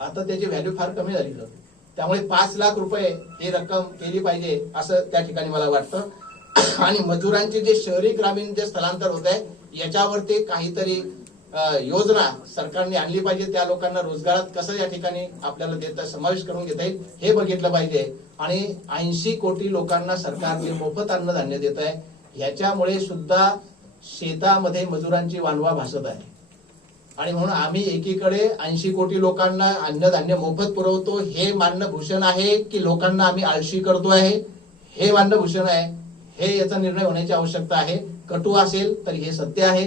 आता त्याची व्हॅल्यू फार कमी झाली, त्यामुळे 5 लाख रुपये ही रक्कम केली पाहिजे असं त्या ठिकाणी मला वाटतं. आणि मजुरांचे जे शहरी ग्रामीण जे स्थलांतर होत आहे याच्यावरती काहीतरी योजना सरकारने आणली पाहिजे. त्या लोकांना रोजगारात कसं या ठिकाणी आपल्याला देता समावेश करून घेता येईल हे बघितलं पाहिजे. आणि 80 कोटी लोकांना सरकारने मोफत अन्नधान्य देत आहे. याच्यामुळे सुद्धा शेतामध्ये मजुरांची वानवा भासत आहे. आणि म्हणून आम्ही एकीकडे 80 कोटी लोकांना अन्नधान्य मोफत पुरवतो हे मानणं भूषण आहे, की लोकांना आम्ही आळशी करतो आहे हे मानणं भूषण आहे, हे याचा निर्णय होण्याची आवश्यकता आहे. कटू असेल तर हे सत्य आहे.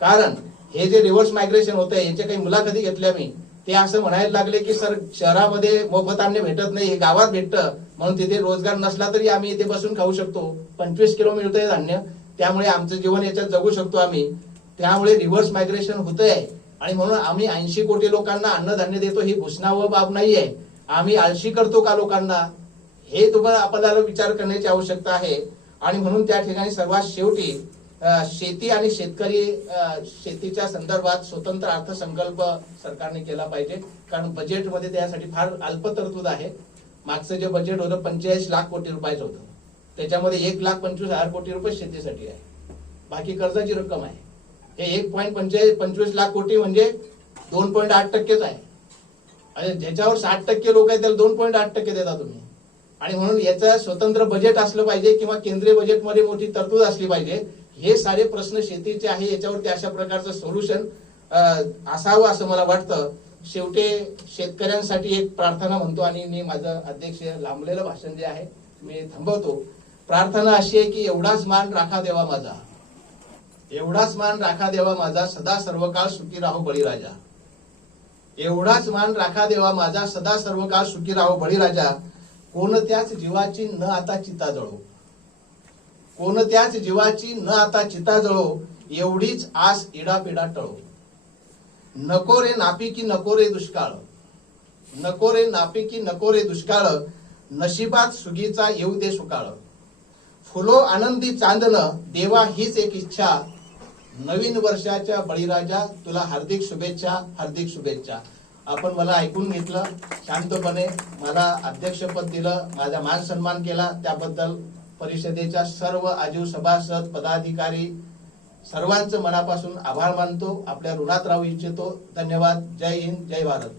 कारण हे जे रिव्हर्स मायग्रेशन होत आहे याच्या काही मुलाखती घेतल्या मी, ते असं म्हणायला लागले की सर शहरामध्ये मोफत अन्न भेटत नाही, हे गावात भेटतं, म्हणून तिथे रोजगार नसला तरी आम्ही इथे बसून खाऊ शकतो. 25 किलो मिळतंय धान्य, त्यामुळे आमचं जीवन याच्यात जगू शकतो आम्ही. त्यामुळे रिव्हर्स मायग्रेशन होतंय. आणि म्हणून आम्ही 80 कोटी लोकांना अन्नधान्य देतो ही घोषणावं बाब नाहीये. आम्ही आळशी करतो का लोकांना, हे तुम्हाला आपल्याला विचार करण्याची आवश्यकता आहे. आणि म्हणून त्या ठिकाणी सर्वात शेवटी शेती आणि शेतकरी शेतीच्या संदर्भात स्वतंत्र अर्थसंकल्प सरकारने केला पाहिजे. कारण बजेटमध्ये त्यासाठी फार अल्प तरतूद आहे. मागचं जे बजेट होतं 45 लाख कोटी रुपयाचं होतं, त्याच्यामध्ये 1,25,000 कोटी रुपये शेतीसाठी आहे, बाकी कर्जाची रक्कम आहे. हे 1.25 लाख कोटी म्हणजे 2.8%च आहे. आणि ज्याच्यावर 60% लोक आहेत त्याला 2.8% देता तुम्ही. आणि म्हणून याचं स्वतंत्र बजेट असलं पाहिजे किंवा केंद्रीय बजेटमध्ये मोठी तरतूद असली पाहिजे. हे सारे प्रश्न शेतीचे आहे, याच्यावरती अशा प्रकारचं सोल्युशन असावं असं मला वाटतं. शेवटी शेतकऱ्यांसाठी एक प्रार्थना म्हणतो आणि मी माझं अध्यक्ष लांबलेलं भाषण जे आहे मी थांबवतो. प्रार्थना अशी आहे की एवढाच मान राखा देवा माझा, एवढाच मान राखा देवा माझा, सदा सर्व काळ सुखी राहो बळीराजा. एवढाच मान राखा देवा माझा, सदा सर्व काळ सुखी राहो बळीराजा. कोणत्याच जीवाची न आता चिता जळो, कोणत्याच जीवाची न आता चिता जळो, एवढीच आस इडापिडा टळो. नको रे नापिकी नको रे दुष्काळ, नको रे नापिकी नको रे दुष्काळ, नशिबात सुगीचा येऊ दे सुकाळ. फुलो आनंदी चांदण देवा हीच एक इच्छा, नवीन वर्षाच्या बळीराजा तुला हार्दिक शुभेच्छा, हार्दिक शुभेच्छा. आपण मला ऐकून घेतलं, शांतपणे मला अध्यक्षपद दिलं, माझा मान सन्मान केला, त्याबद्दल परिषदेच्या सर्व आजीव सभासद पदाधिकारी सर्वांचं मनापासून आभार मानतो, आपल्या ऋणात राहू इच्छितो. धन्यवाद. जय हिंद, जय भारत.